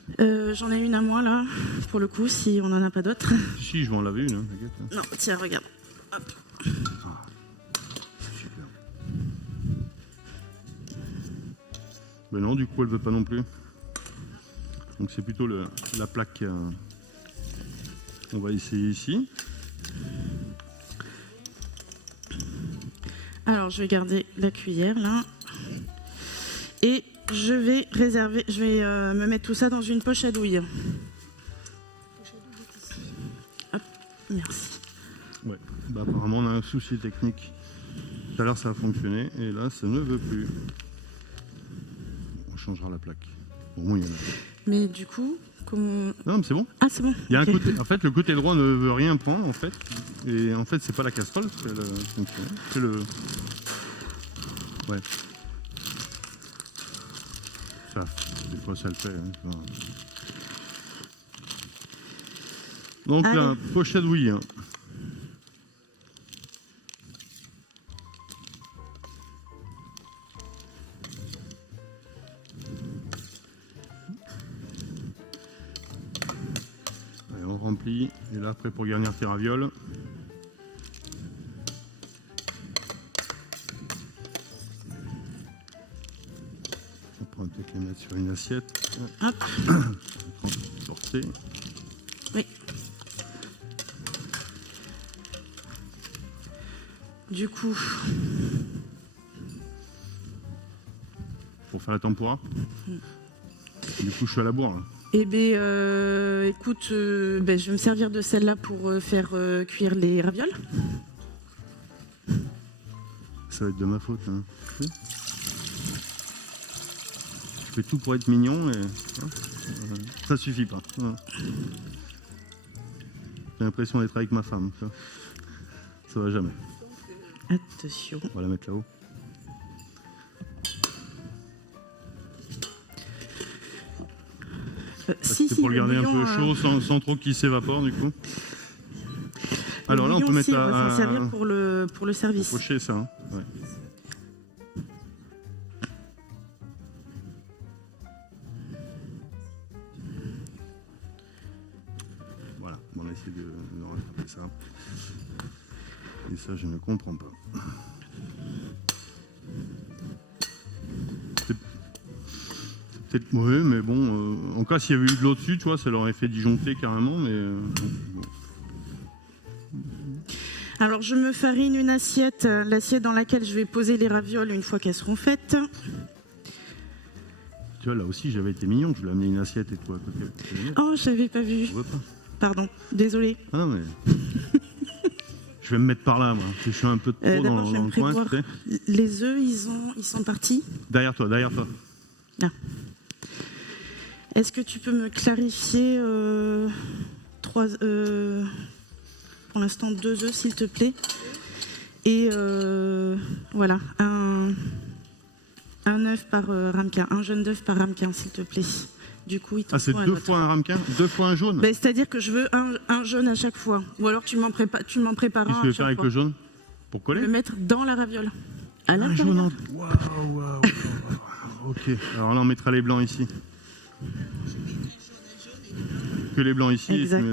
J'en ai une à moi, là, pour le coup, si on n'en a pas d'autres. Si, je vais en laver une, hein, t'inquiète. Hein. Non, tiens, regarde. Hop. Super. Ben non, du coup, elle veut pas non plus. Donc c'est plutôt la plaque qu'on va essayer ici. Alors, je vais garder la cuillère, là. Et je vais réserver... Je vais me mettre tout ça dans une poche à douille. Hop, merci. Ouais. Bah, apparemment, on a un souci technique. Tout à l'heure, ça a fonctionné. Et là, ça ne veut plus. On changera la plaque. Au moins, il y en a. Mais du coup, comment... Non, mais c'est bon. Ah, c'est bon. Il y a Ok. un côté, en fait, le côté droit ne veut rien prendre, en fait. Et en fait, c'est pas la casserole, c'est le... Ouais. Ça, des fois, ça le fait. Hein, tu vois. Donc Allez. là, poche à douille. Hein. Allez, on remplit. Et là, après, pour garnir tes ravioles. On pourra peut-être les mettre sur une assiette. Hop. Transporter. Oui. Du coup, Pour faire la tempura. Du coup, je suis à la bourre. Là. eh bien, écoute, je vais me servir de celle-là pour faire cuire les ravioles. Ça va être de ma faute. Hein. Je fais tout pour être mignon et ça suffit pas. Voilà. J'ai l'impression d'être avec ma femme. Tu vois. Ça va jamais. Attention. On va la mettre là-haut. Si, C'est pour le garder un peu bouillon, chaud sans trop qu'il s'évapore du coup. Alors là, on peut mettre on va s'en servir à pour le service. pocher ça. Hein. Ouais. Voilà, on a essayé de rattraper ça. Et ça, je ne comprends pas. C'est peut-être mauvais, mais bon, en cas s'il y avait eu de l'eau dessus, tu vois, ça l'aurait fait disjoncter carrément, mais bon. Alors, je me farine une assiette, l'assiette dans laquelle je vais poser les ravioles une fois qu'elles seront faites. Tu vois, là aussi, j'avais été mignon, je lui ai amené une assiette et tout à côté. Oh, je n'avais pas vu. On veut pas. pardon, désolé. Ah non, mais... je vais me mettre par là, moi. Je suis un peu trop D'abord, dans le coin. Tu sais. Les œufs, ils sont partis. Derrière toi, derrière toi. Ah. Est-ce que tu peux me clarifier pour l'instant 2 œufs, s'il te plaît? Et voilà, un œuf par ramequin, un jaune d'œuf par ramequin, s'il te plaît. Du coup, il c'est 2 fois un ramequin, 2 fois un jaune. Ben, c'est-à-dire que je veux un jaune à chaque fois. Ou alors tu m'en prépares un. Qu'est-ce que tu veux faire avec le jaune? Pour coller? Le mettre dans la raviole. À Un l'intérieur. jaune. Waouh. Ok, alors là on mettra les blancs ici. Que les blancs ici. Exact.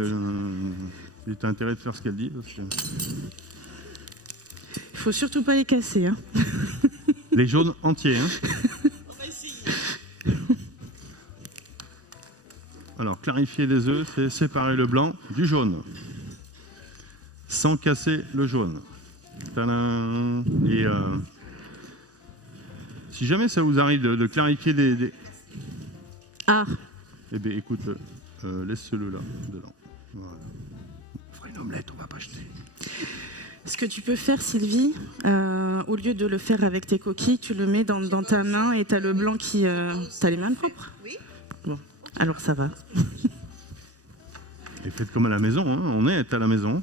T'as intérêt de faire ce qu'elle dit. Parce que... Il faut surtout pas les casser. Hein. Les jaunes entiers. Hein. On va essayer. Alors, clarifier les œufs, c'est séparer le blanc du jaune. Sans casser le jaune. Tadam. Et si jamais ça vous arrive de clarifier des... Ah. Eh bien, écoute, laisse-le là, dedans. Voilà. On fera une omelette, on va pas jeter. Ce que tu peux faire, Sylvie, au lieu de le faire avec tes coquilles, tu le mets dans ta main et tu as le blanc qui... T'as les mains propres? Oui. Bon, alors ça va. Et faites comme à la maison, hein. On est à la maison.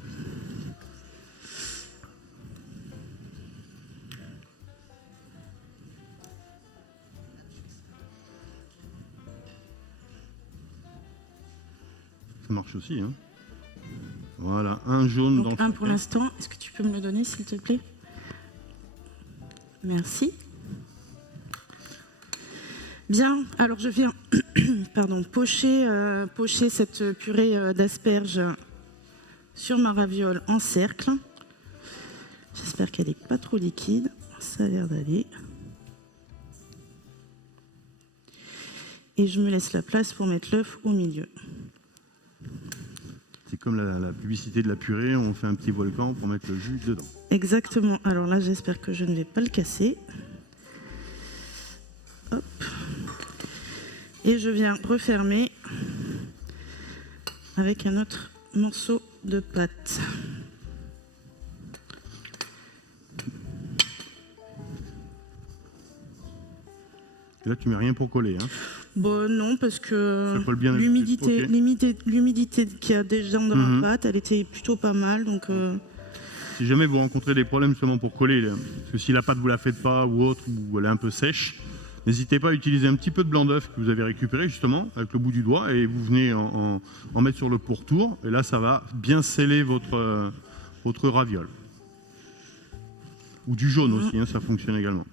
Ça marche aussi, hein. Voilà, un jaune Donc, dans un pour l'instant. Est-ce que tu peux me le donner, s'il te plaît? Merci. Bien, alors je viens pardon, pocher cette purée d'asperges sur ma raviole en cercle. J'espère qu'elle n'est pas trop liquide. Ça a l'air d'aller. Et je me laisse la place pour mettre l'œuf au milieu. C'est comme la publicité de la purée, on fait un petit volcan pour mettre le jus dedans. Exactement. Alors là, j'espère que je ne vais pas le casser. Hop. Et je viens refermer avec un autre morceau de pâte. Et là, tu mets rien pour coller, hein. Bon, non, parce que Ça colle bien. l'humidité Ok. l'humidité qu'il y a déjà dans la pâte, elle était plutôt pas mal. Donc, Si jamais vous rencontrez des problèmes seulement pour coller, là, parce que si la pâte vous la faites pas ou autre, ou elle est un peu sèche, n'hésitez pas à utiliser un petit peu de blanc d'œuf que vous avez récupéré justement avec le bout du doigt et vous venez en mettre sur le pourtour et là ça va bien sceller votre raviole. Ou du jaune aussi, hein, ça fonctionne également.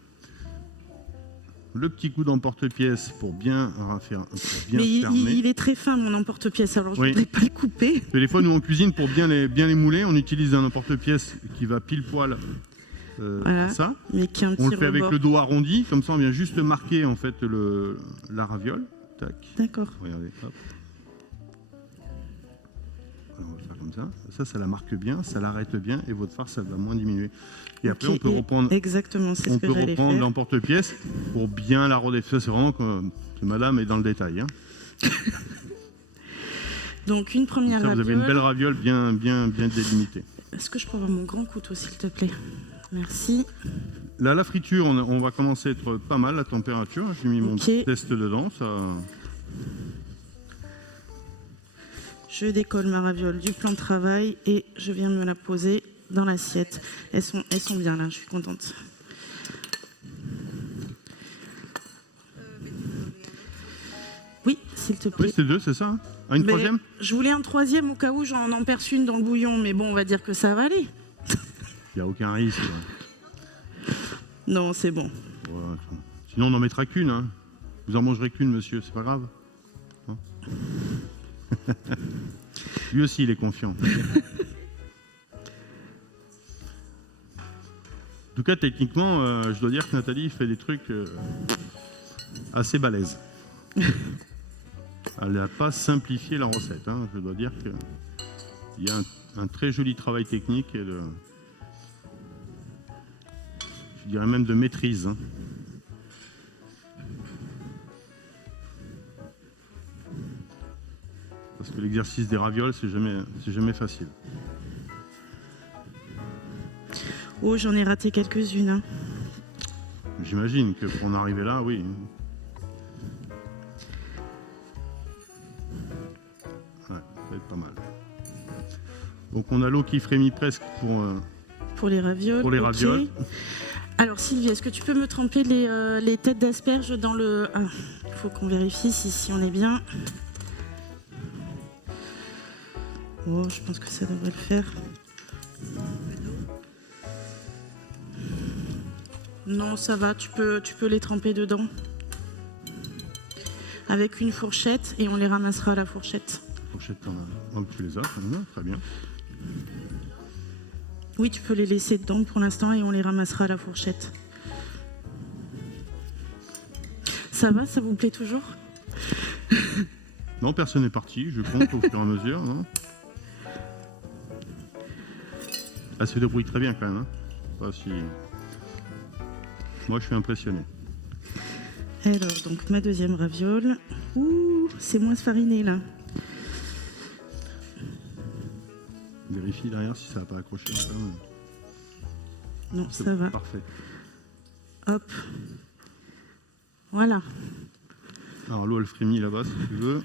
Le petit coup d'emporte-pièce pour bien faire, mais fermer. il est très fin, mon emporte-pièce, alors je ne Oui. voudrais pas le couper. Mais des fois, nous en cuisine, pour bien les mouler, on utilise un emporte-pièce qui va pile poil Voilà. ça. Mais qui a un petit On le fait avec rebord. le dos arrondi, comme ça on vient juste marquer en fait la raviole. Tac. D'accord. Regardez, hop. Voilà, on va faire comme ça. Ça la marque bien, ça l'arrête bien et votre farce, ça va moins diminuer. Et après, Ok, on peut reprendre, exactement, c'est ce que j'allais faire. l'emporte-pièce pour bien la redéfinir. Ça, c'est vraiment que madame est dans le détail. Hein. Donc une première Ça, vous avez une belle raviole. raviole bien délimitée. Est-ce que je peux avoir mon grand couteau, s'il te plaît? Merci. Là, la friture, on va commencer à être pas mal, la température. J'ai mis mon Ok. test dedans. Ça... Je décolle ma raviole du plan de travail et je viens me la poser dans l'assiette. Elles sont bien là, je suis contente. Oui, s'il te plaît. Oui, c'est deux, c'est ça, hein. Ah, une Mais troisième? je voulais un troisième au cas où j'en perce une dans le bouillon, mais bon, on va dire que ça va aller. Il n'y a aucun risque. Non, c'est bon. Ouais, sinon, on n'en mettra qu'une. Hein. Vous en mangerez qu'une, monsieur, c'est pas grave. Hein. Lui aussi, il est confiant. En tout cas, techniquement, je dois dire que Nathalie fait des trucs assez balèzes. Elle n'a pas simplifié la recette. Hein. Je dois dire qu'il y a un très joli travail technique et je dirais même de maîtrise. Hein. que l'exercice des ravioles, c'est jamais facile. Oh, j'en ai raté quelques-unes. Hein. J'imagine que pour en arriver là, oui. Ouais, ça va être pas mal. Donc on a l'eau qui frémit presque pour les ravioles. Pour les ravioles. Okay. Alors Sylvie, est-ce que tu peux me tremper les têtes d'asperges dans le... Ah, il faut qu'on vérifie si on est bien. Oh, je pense que ça devrait le faire. Non, ça va, tu peux les tremper dedans. Avec une fourchette et on les ramassera à la fourchette. Fourchette, tu les as, très bien. Oui, tu peux les laisser dedans pour l'instant et on les ramassera à la fourchette. Ça va, ça vous plaît toujours? Non, personne n'est parti, je compte au fur et à mesure. Non, elle se débrouille très bien quand même. Hein. Pas si... Moi, je suis impressionné. Alors, donc ma deuxième raviole. Ouh, c'est moins fariné là. Vérifie derrière si ça n'a pas accroché. Non, ça va. Parfait. Hop. Voilà. Alors l'eau elle frémit là-bas si tu veux.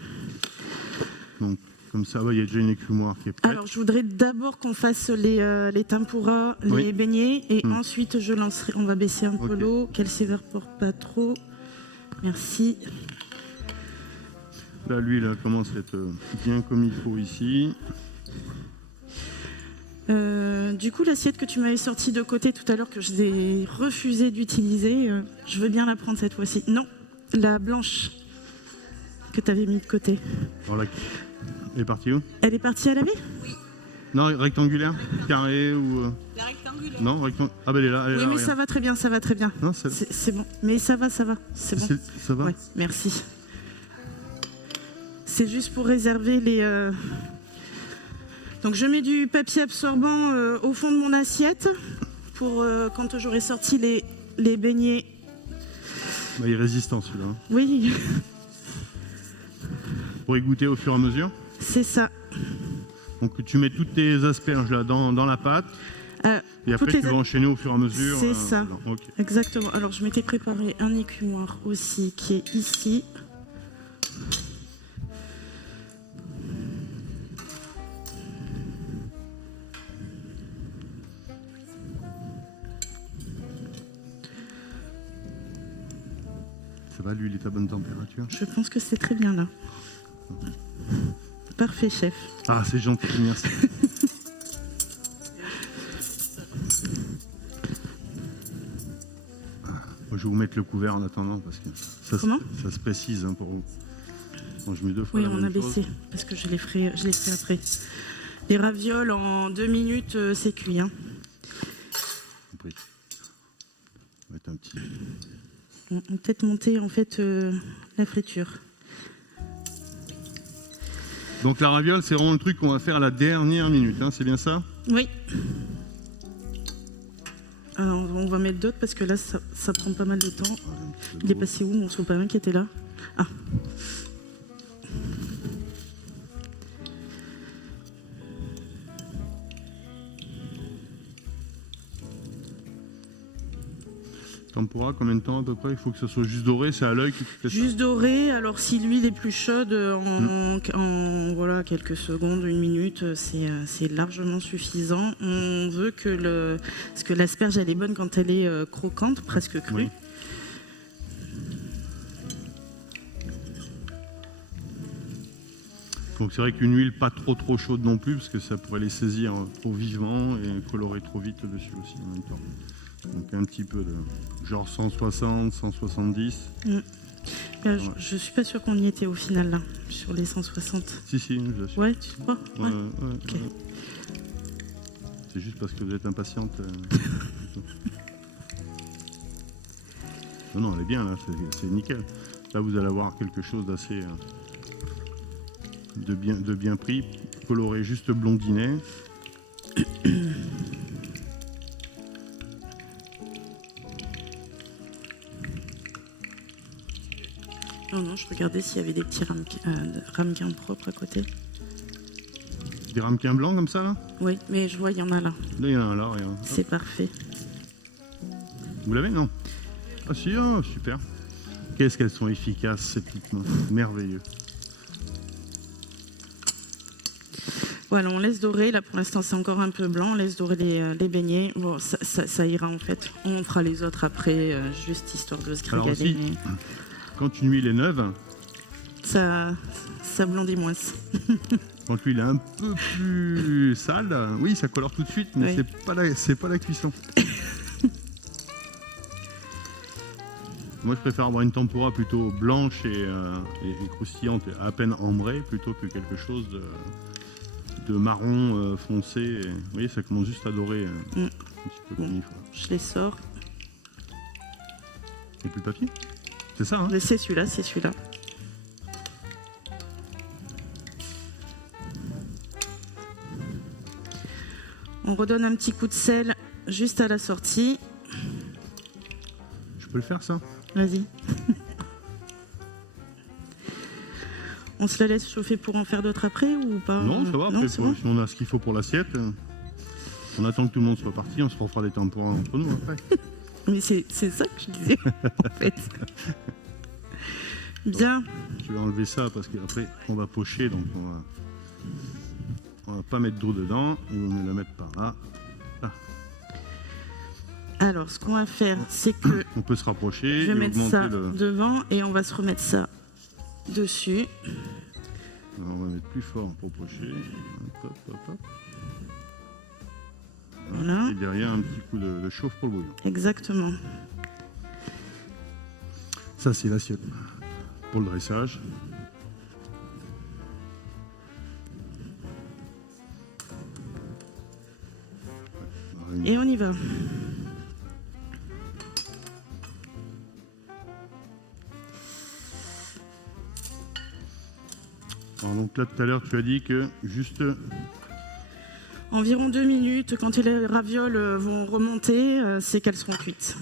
Donc comme ça, il y a déjà une écumoire qui est prête. Alors je voudrais d'abord qu'on fasse les tempura, les beignets et ensuite je lancerai. On va baisser un peu l'eau, qu'elle s'évapore pas trop. Merci. Là l'huile elle commence à être bien comme il faut ici. Du coup, l'assiette que tu m'avais sortie de côté tout à l'heure, que j'ai refusé d'utiliser, je veux bien la prendre cette fois-ci. Non, la blanche que tu avais mis de côté. Alors, elle est partie où? Elle est partie à laver? Oui. Non, rectangulaire, carré ou... La rectangulaire. Non, ah ben elle est là. Elle est oui, là, mais regarde. ça va très bien, ça va très bien. Non, c'est bon. Mais ça va, c'est bon. Ça va? Ouais, merci. C'est juste pour réserver les... Donc je mets du papier absorbant au fond de mon assiette pour quand j'aurai sorti les beignets. Bah, il est résistant celui-là. Hein. Oui. Pour y goûter au fur et à mesure. C'est ça. Donc tu mets toutes tes asperges là dans la pâte et après tu vas enchaîner au fur et à mesure. C'est ça. Okay. Exactement. Alors je m'étais préparé un écumoire aussi qui est ici. Ça va, l'huile est à bonne température? Je pense que c'est très bien là. Parfait, chef. Ah, c'est gentil, merci. Moi, je vais vous mettre le couvert en attendant parce que ça se précise hein, pour vous. Bon, je mets deux fois. Oui, la on même a chose. baissé parce que je les ferai après. Les ravioles en 2 minutes, c'est cuit. Hein. Compris. On va mettre un petit. On va peut-être monter en fait la friture. Donc la raviole, c'est vraiment le truc qu'on va faire à la dernière minute, hein, c'est bien ça? Oui. Alors on va mettre d'autres parce que là ça prend pas mal de temps. Il est passé où mon sopalin qui était là? Ah. Tempura, combien de temps à peu près? Il faut que ça soit juste doré, c'est à l'œil que tu fais ça? Juste doré, alors si l'huile est plus chaude, en voilà, quelques secondes, 1 minute, c'est largement suffisant. On veut parce que l'asperge elle est bonne quand elle est croquante, presque crue. Oui. Donc c'est vrai qu'une huile pas trop chaude non plus, parce que ça pourrait les saisir trop vivement et colorer trop vite dessus aussi en même temps. Donc un petit peu de genre 160, 170. Je suis pas sûre qu'on y était au final là, sur les 160. Si, je suis. Ouais, tu crois? Ouais. Okay. C'est juste parce que vous êtes impatiente. Non, elle est bien là, c'est nickel. Là vous allez avoir quelque chose d'assez de bien pris, coloré juste blondinet. Non, je regardais s'il y avait des petits ramequins propres à côté. petit ramequin blanc comme ça là. Oui, mais je vois, il y en a là. Là il y en a un là, regarde. C'est parfait. Vous l'avez, non? Ah si, oh, super. Qu'est-ce qu'elles sont efficaces ces petites mains. Merveilleux. Voilà, on laisse dorer. Là, pour l'instant, c'est encore un peu blanc. On laisse dorer les beignets. Bon, ça ira en fait. On fera les autres après, juste histoire de se Alors régaler. aussi, quand une huile est neuve, Ça blondit moins. quand l'huile est un peu plus sale, oui, ça colore tout de suite, mais Oui. c'est pas la cuisson. Moi, je préfère avoir une tempura plutôt blanche et croustillante, et à peine ambrée, plutôt que quelque chose de marron foncé. Et, vous voyez, ça commence juste à dorer un petit peu comme il faut. Je les sors. Et plus le papier. C'est ça, hein? Mais c'est celui-là, c'est celui-là. On redonne un petit coup de sel juste à la sortie. Je peux le faire, ça? Vas-y. On se la laisse chauffer pour en faire d'autres après ou pas? Non, ça va. Après, Non, c'est bon. si on a ce qu'il faut pour l'assiette, on attend que tout le monde soit parti, on se refera des temporas entre nous après. Mais c'est ça que je disais, en fait. Bien. Je vais enlever ça parce qu'après, on va pocher, donc on va pas mettre d'eau dedans. On va la mettre par là. Alors, ce qu'on va faire, c'est que On peut se rapprocher je vais et mettre augmenter ça le... devant et on va se remettre ça dessus. Alors, on va mettre plus fort pour pocher. Hop, hop, hop. Voilà, Et derrière, un petit coup de chauffe pour le bouillon. exactement. Ça, c'est l'assiette pour le dressage. Et on y va. Alors, donc là, tout à l'heure, tu as dit que juste... Environ 2 minutes, quand les ravioles vont remonter, c'est qu'elles seront cuites.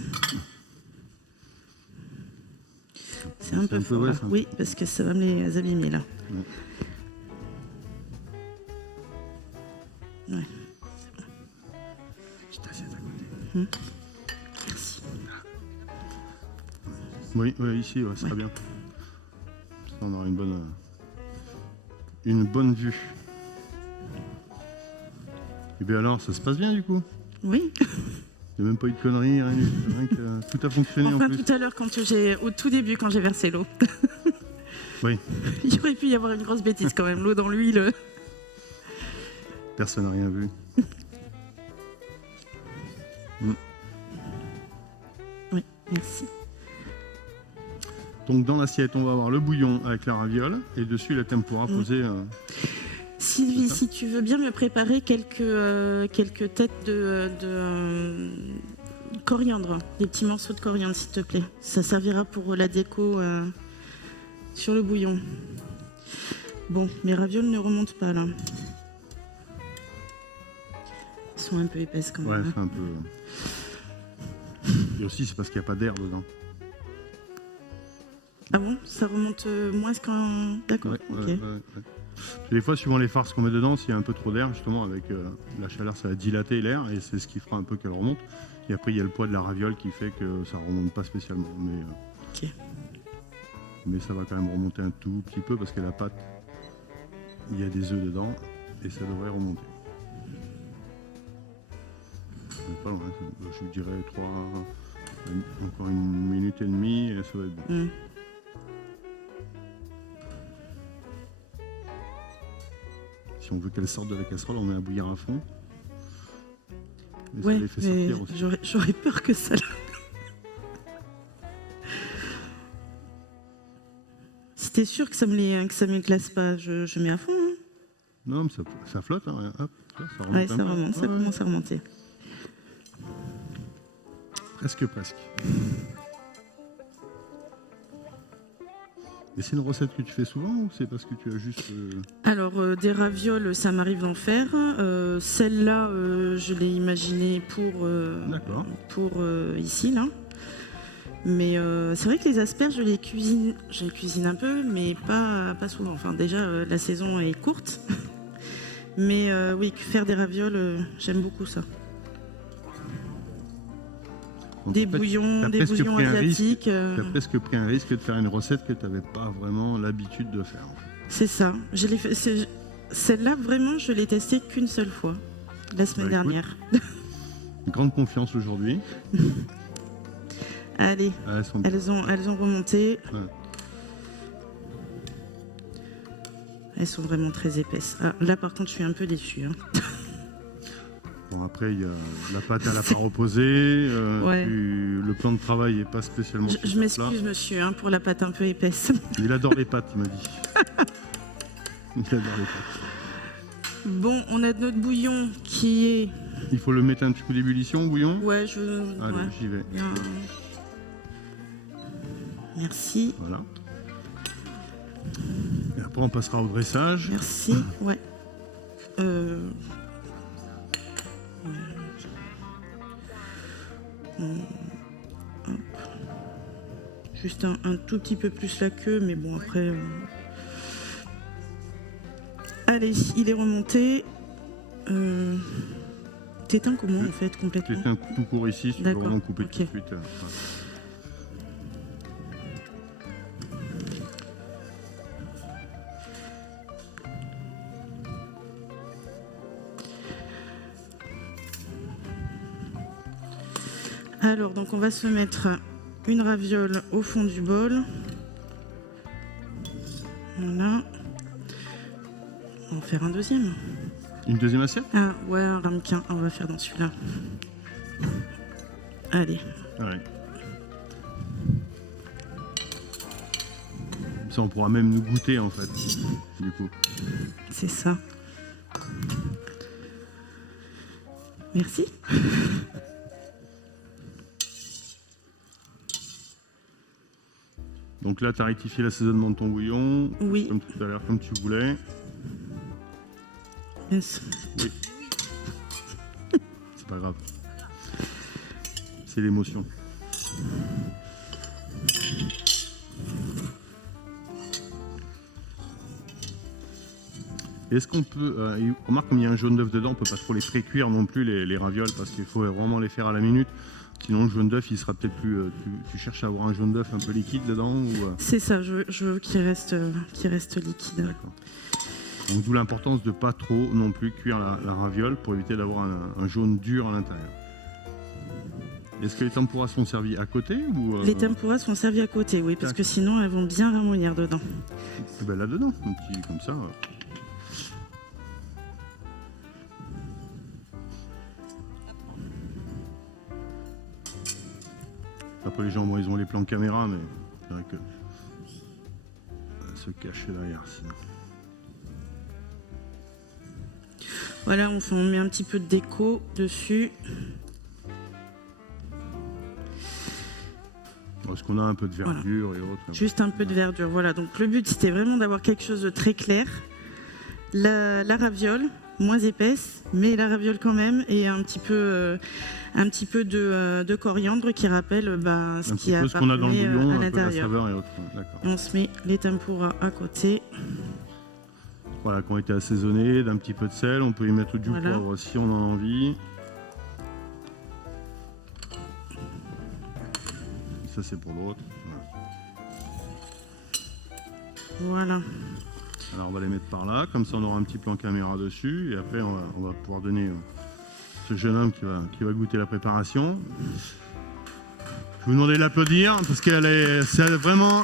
C'est un peu fort, ouais, là. ça. Oui, parce que ça va me les abîmer là. Ouais. Petite assiette à côté. Merci. Oui, oui, ici, ouais, ça sera bien. Ça, on aura une bonne vue. Et bien alors, ça se passe bien du coup? Oui. Il n'y a même pas eu de conneries, rien que tout a fonctionné en Enfin, plus. tout à l'heure, au tout début, quand j'ai versé l'eau. Oui, Il aurait pu y avoir une grosse bêtise quand même, l'eau dans l'huile. personne n'a rien vu. Oui, merci. Donc dans l'assiette, on va avoir le bouillon avec la raviole et dessus la tempura posée. Sylvie, si tu veux bien me préparer quelques têtes de coriandre, des petits morceaux de coriandre, s'il te plaît. Ça servira pour la déco sur le bouillon. Bon, mes ravioles ne remontent pas là. Elles sont un peu épaisses quand Ouais, même. c'est un peu. Et aussi, c'est parce qu'il n'y a pas d'air dedans. Ah bon? Ça remonte moins qu'en... D'accord, Ouais, ok. ouais. Des fois, suivant les farces qu'on met dedans, s'il y a un peu trop d'air, justement, avec la chaleur, ça va dilater l'air et c'est ce qui fera un peu qu'elle remonte. Et après, il y a le poids de la raviole qui fait que ça remonte pas spécialement. Ok. Mais ça va quand même remonter un tout petit peu parce que la pâte, il y a des œufs dedans et ça devrait remonter. C'est pas loin, je vous dirais encore 1 minute et demie et ça va être bon. Mm. Si on veut qu'elle sorte de la casserole, on met à bouillir à fond. Et ça Ouais, les fait mais sortir aussi. j'aurais peur que ça... Si t'es sûr que ça me glace pas, je mets à fond. Hein. Non, mais ça flotte, hein, hop, ça remonte. Ouais, un ça peu. remonte, ça Ouais, commence à remonter. Presque. Et c'est une recette que tu fais souvent ou c'est parce que tu as juste... Alors, des ravioles, ça m'arrive d'en faire. Celle-là, je l'ai imaginée D'accord. pour ici, là. Mais c'est vrai que les asperges, je les cuisine un peu, mais pas souvent. Enfin, déjà, la saison est courte. Mais oui, faire des ravioles, j'aime beaucoup ça. Donc, Des en fait, bouillons, t'as des presque bouillons pris un risque. asiatiques. Tu as presque pris un risque de faire une recette que tu n'avais pas vraiment l'habitude de faire. C'est ça. Celle-là, vraiment, je l'ai testée qu'une seule fois, la semaine Bah, écoute. dernière. Une grande confiance aujourd'hui. Allez, Ah, elles ont remonté. Ouais. Elles sont vraiment très épaisses. Ah, là, par contre, je suis un peu déçue. Hein. Bon, après, il y a la pâte, elle n'a pas reposé. Ouais. Le plan de travail n'est pas spécialement. Je m'excuse, monsieur, hein, pour la pâte un peu épaisse. Il adore les pâtes, il m'a dit. Il adore les pâtes. Bon, on a notre bouillon qui est... Il faut le mettre un petit coup d'ébullition au bouillon. Ouais, Allez, ouais. j'y vais. Bien. Merci, Voilà. Et après, on passera au dressage. merci, ouais. Hop. Juste un tout petit peu plus la queue, mais bon, après... Allez, il est remonté. T'éteins comment, en fait, complètement? C'est un coup tout court ici, si tu veux D'accord, vraiment couper ok. tout de suite. Voilà. Alors, donc on va se mettre une raviole au fond du bol. Voilà. On va en faire un deuxième. Une deuxième assiette? Ah ouais, un ramequin. On va faire dans celui-là. Allez. Ouais. Ça, on pourra même nous goûter en fait, du coup. C'est ça. Merci. Donc là, tu as rectifié l'assaisonnement de ton bouillon, Oui. comme tout à l'heure, comme tu voulais. Yes. Oui. C'est pas grave. C'est l'émotion. Est-ce qu'on peut... remarque, comme il y a un jaune d'œuf dedans, on peut pas trop les pré-cuire non plus, les ravioles, parce qu'il faut vraiment les faire à la minute. Sinon, le jaune d'œuf, il sera peut-être plus... tu cherches à avoir un jaune d'œuf un peu liquide dedans ou, C'est ça, je veux qu'il reste liquide. D'accord. Donc d'où l'importance de pas trop non plus cuire la raviole pour éviter d'avoir un jaune dur à l'intérieur. Est-ce que les tempura sont servis à côté ou Les tempura sont servis à côté, oui, parce que sinon elles vont bien ramollir dedans. Ben là-dedans, un petit comme ça. Après les gens, bon, ils ont les plans caméra, mais c'est vrai que se cacher derrière sinon. Voilà, on met un petit peu de déco dessus. Est-ce qu'on a un peu de verdure et autres? Juste un peu de verdure, voilà. Donc le but, c'était vraiment d'avoir quelque chose de très clair. La raviole, moins épaisse, mais la raviole quand même, et un petit peu de coriandre qui rappelle ce qu'il y a ce qu'on a dans le bouillon, à un peu la l'intérieur. saveur et autres. D'accord. On se met les tempura à côté. Voilà, qui ont été assaisonnés d'un petit peu de sel. On peut y mettre du Voilà. poivre si on en a envie. Ça, c'est pour l'autre. Voilà. Alors, on va les mettre par là. Comme ça, on aura un petit plan caméra dessus. Et après, on va pouvoir donner ce jeune homme qui va goûter la préparation. Je vous demande de l'applaudir parce c'est vraiment...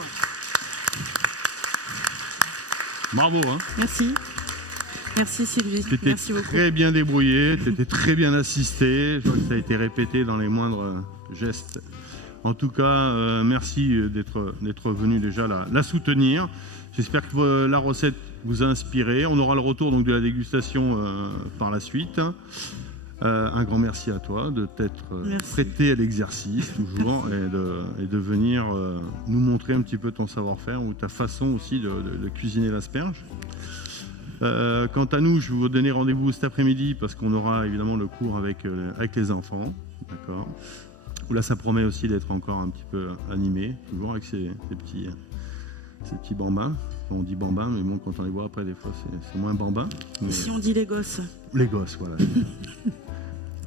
Bravo, hein. Merci. Merci Sylvie. Tu étais Merci beaucoup. très bien débrouillé, tu étais très bien assisté. Je vois que ça a été répété dans les moindres gestes. En tout cas, merci d'être venu déjà la soutenir. J'espère que la recette vous a inspiré. On aura le retour donc, de la dégustation par la suite. Un grand merci à toi de t'être prêté à l'exercice toujours et de venir nous montrer un petit peu ton savoir-faire ou ta façon aussi de cuisiner l'asperge. Quant à nous, je vais vous donner rendez-vous cet après-midi parce qu'on aura évidemment le cours avec les enfants. D'accord. Là, ça promet aussi d'être encore un petit peu animé, toujours avec ces ces petits bambins. On dit bambins, mais bon, quand on les voit après, des fois, c'est moins bambins. Mais... Ici, on dit les gosses. Les gosses, voilà.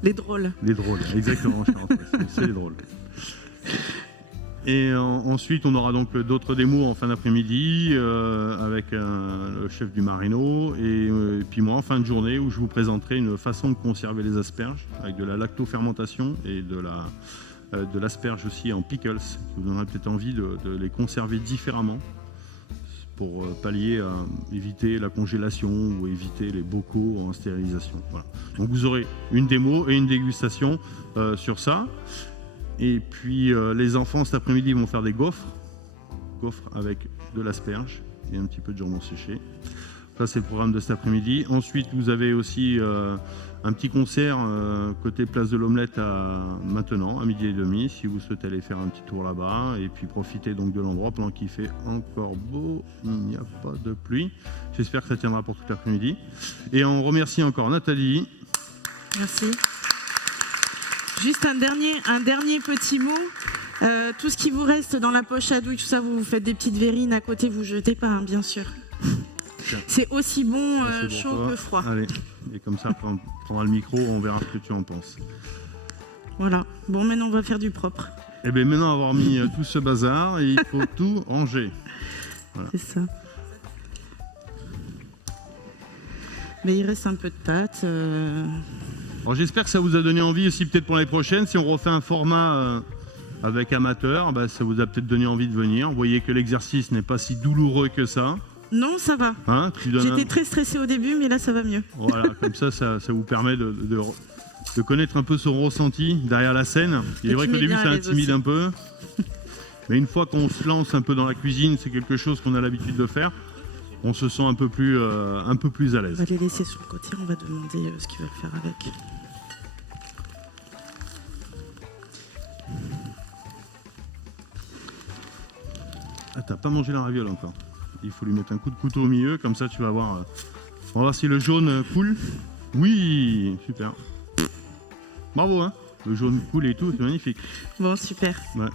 Les drôles. Les drôles, exactement. C'est les drôles. Et ensuite, on aura donc d'autres démos en fin d'après-midi avec le chef du Marino et puis moi en fin de journée où je vous présenterai une façon de conserver les asperges avec de la lactofermentation et de l'asperge aussi en pickles. Ça vous donnera peut-être envie de les conserver différemment pour pallier à éviter la congélation ou éviter les bocaux en stérilisation. Voilà. Donc vous aurez une démo et une dégustation sur ça. Et puis les enfants cet après-midi vont faire des gaufres avec de l'asperge et un petit peu de jambon séché. Ça c'est le programme de cet après-midi. Ensuite vous avez aussi un petit concert côté place de l'Omelette maintenant à 12h30 si vous souhaitez aller faire un petit tour là-bas et puis profiter donc de l'endroit pendant qu'il fait encore beau, il n'y a pas de pluie. J'espère que ça tiendra pour toute l'après-midi. Et on remercie encore Nathalie. Merci. Juste un dernier petit mot. Tout ce qui vous reste dans la poche à douille, tout ça, vous faites des petites verrines à côté, vous jetez pas, hein, bien sûr. C'est aussi bon chaud que froid. Allez, et comme ça, après, on prendra le micro, on verra ce que tu en penses. Voilà. Bon, maintenant, on va faire du propre. Et bien maintenant, avoir mis tout ce bazar, il faut tout ranger. Voilà. C'est ça. Mais il reste un peu de pâte. Alors j'espère que ça vous a donné envie aussi peut-être pour l'année prochaine. Si on refait un format avec amateurs, bah, ça vous a peut-être donné envie de venir. Vous voyez que l'exercice n'est pas si douloureux que ça. Non, ça va. Hein, j'étais très stressée au début, mais là ça va mieux. Voilà, comme ça vous permet de connaître un peu son ressenti derrière la scène. Il est vrai qu'au début ça intimide un peu. Mais une fois qu'on se lance un peu dans la cuisine, c'est quelque chose qu'on a l'habitude de faire. On se sent un peu plus à l'aise. On va les laisser sur le côté, on va demander ce qu'ils veulent faire avec. Ah, t'as pas mangé la raviole encore. Il faut lui mettre un coup de couteau au milieu, comme ça tu vas voir. On va voir si le jaune coule. Oui, super. Bravo, hein. Le jaune coule et tout, c'est magnifique. Bon, super. Ouais.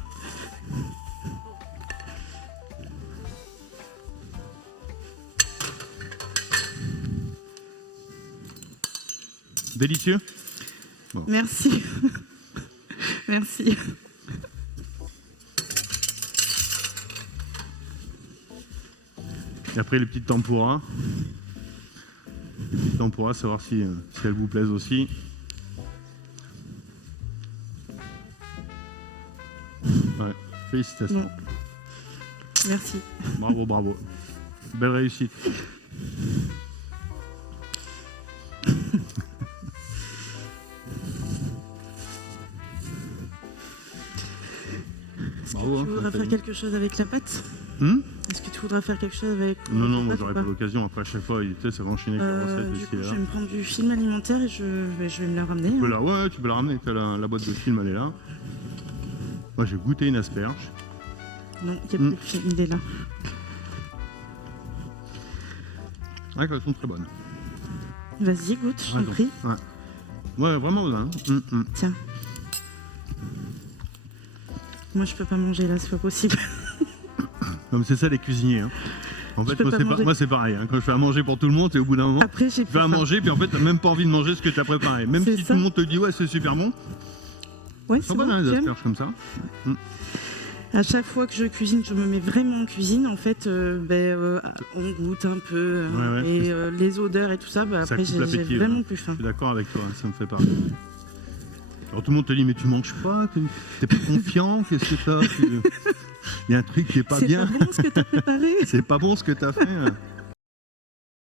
Délicieux. Bon. Merci. Merci. Et après les petites tempura. Les petites tempura, savoir si elles vous plaisent aussi. Ouais, félicitations. Bon. Merci. Bravo, bravo. Belle réussite. Bravo, tu voudras faire quelque chose avec la pâte? Est-ce que tu voudras faire quelque chose avec Non, non, moi j'aurais pas l'occasion. Après, à chaque fois, tu sais, ça va enchaîner avec la recette. Du coup, je vais me prendre du film alimentaire et je vais me le ramener. Tu peux ouais, tu peux la ramener. La boîte de film, elle est là. Moi, j'ai goûté une asperge. Non, il n'y a plus le film, il est là. Ouais, elles sont très bonnes. Vas-y, goûte, je t'en prie. Ouais, vraiment bien. Tiens. Moi, je peux pas manger là, c'est pas possible. Comme c'est ça les cuisiniers. Hein. En fait, moi c'est pareil. Hein. Quand je fais à manger pour tout le monde, et au bout d'un moment, après, tu fais à manger, puis en fait, t'as même pas envie de manger ce que tu as préparé. Même si tout le monde te dit ouais, c'est super bon. Ouais, c'est bon, les asperges comme ça. À chaque fois que je cuisine, je me mets vraiment en cuisine. En fait, on goûte un peu et les odeurs et tout ça. Bah, après, j'ai vraiment plus faim. Je suis d'accord avec toi, ça me fait pareil. Alors tout le monde te dit mais tu manges pas, t'es pas confiant, qu'est-ce que t'as? Il y a un truc qui est pas bien. C'est pas bon ce que t'as préparé. C'est pas bon ce que t'as fait.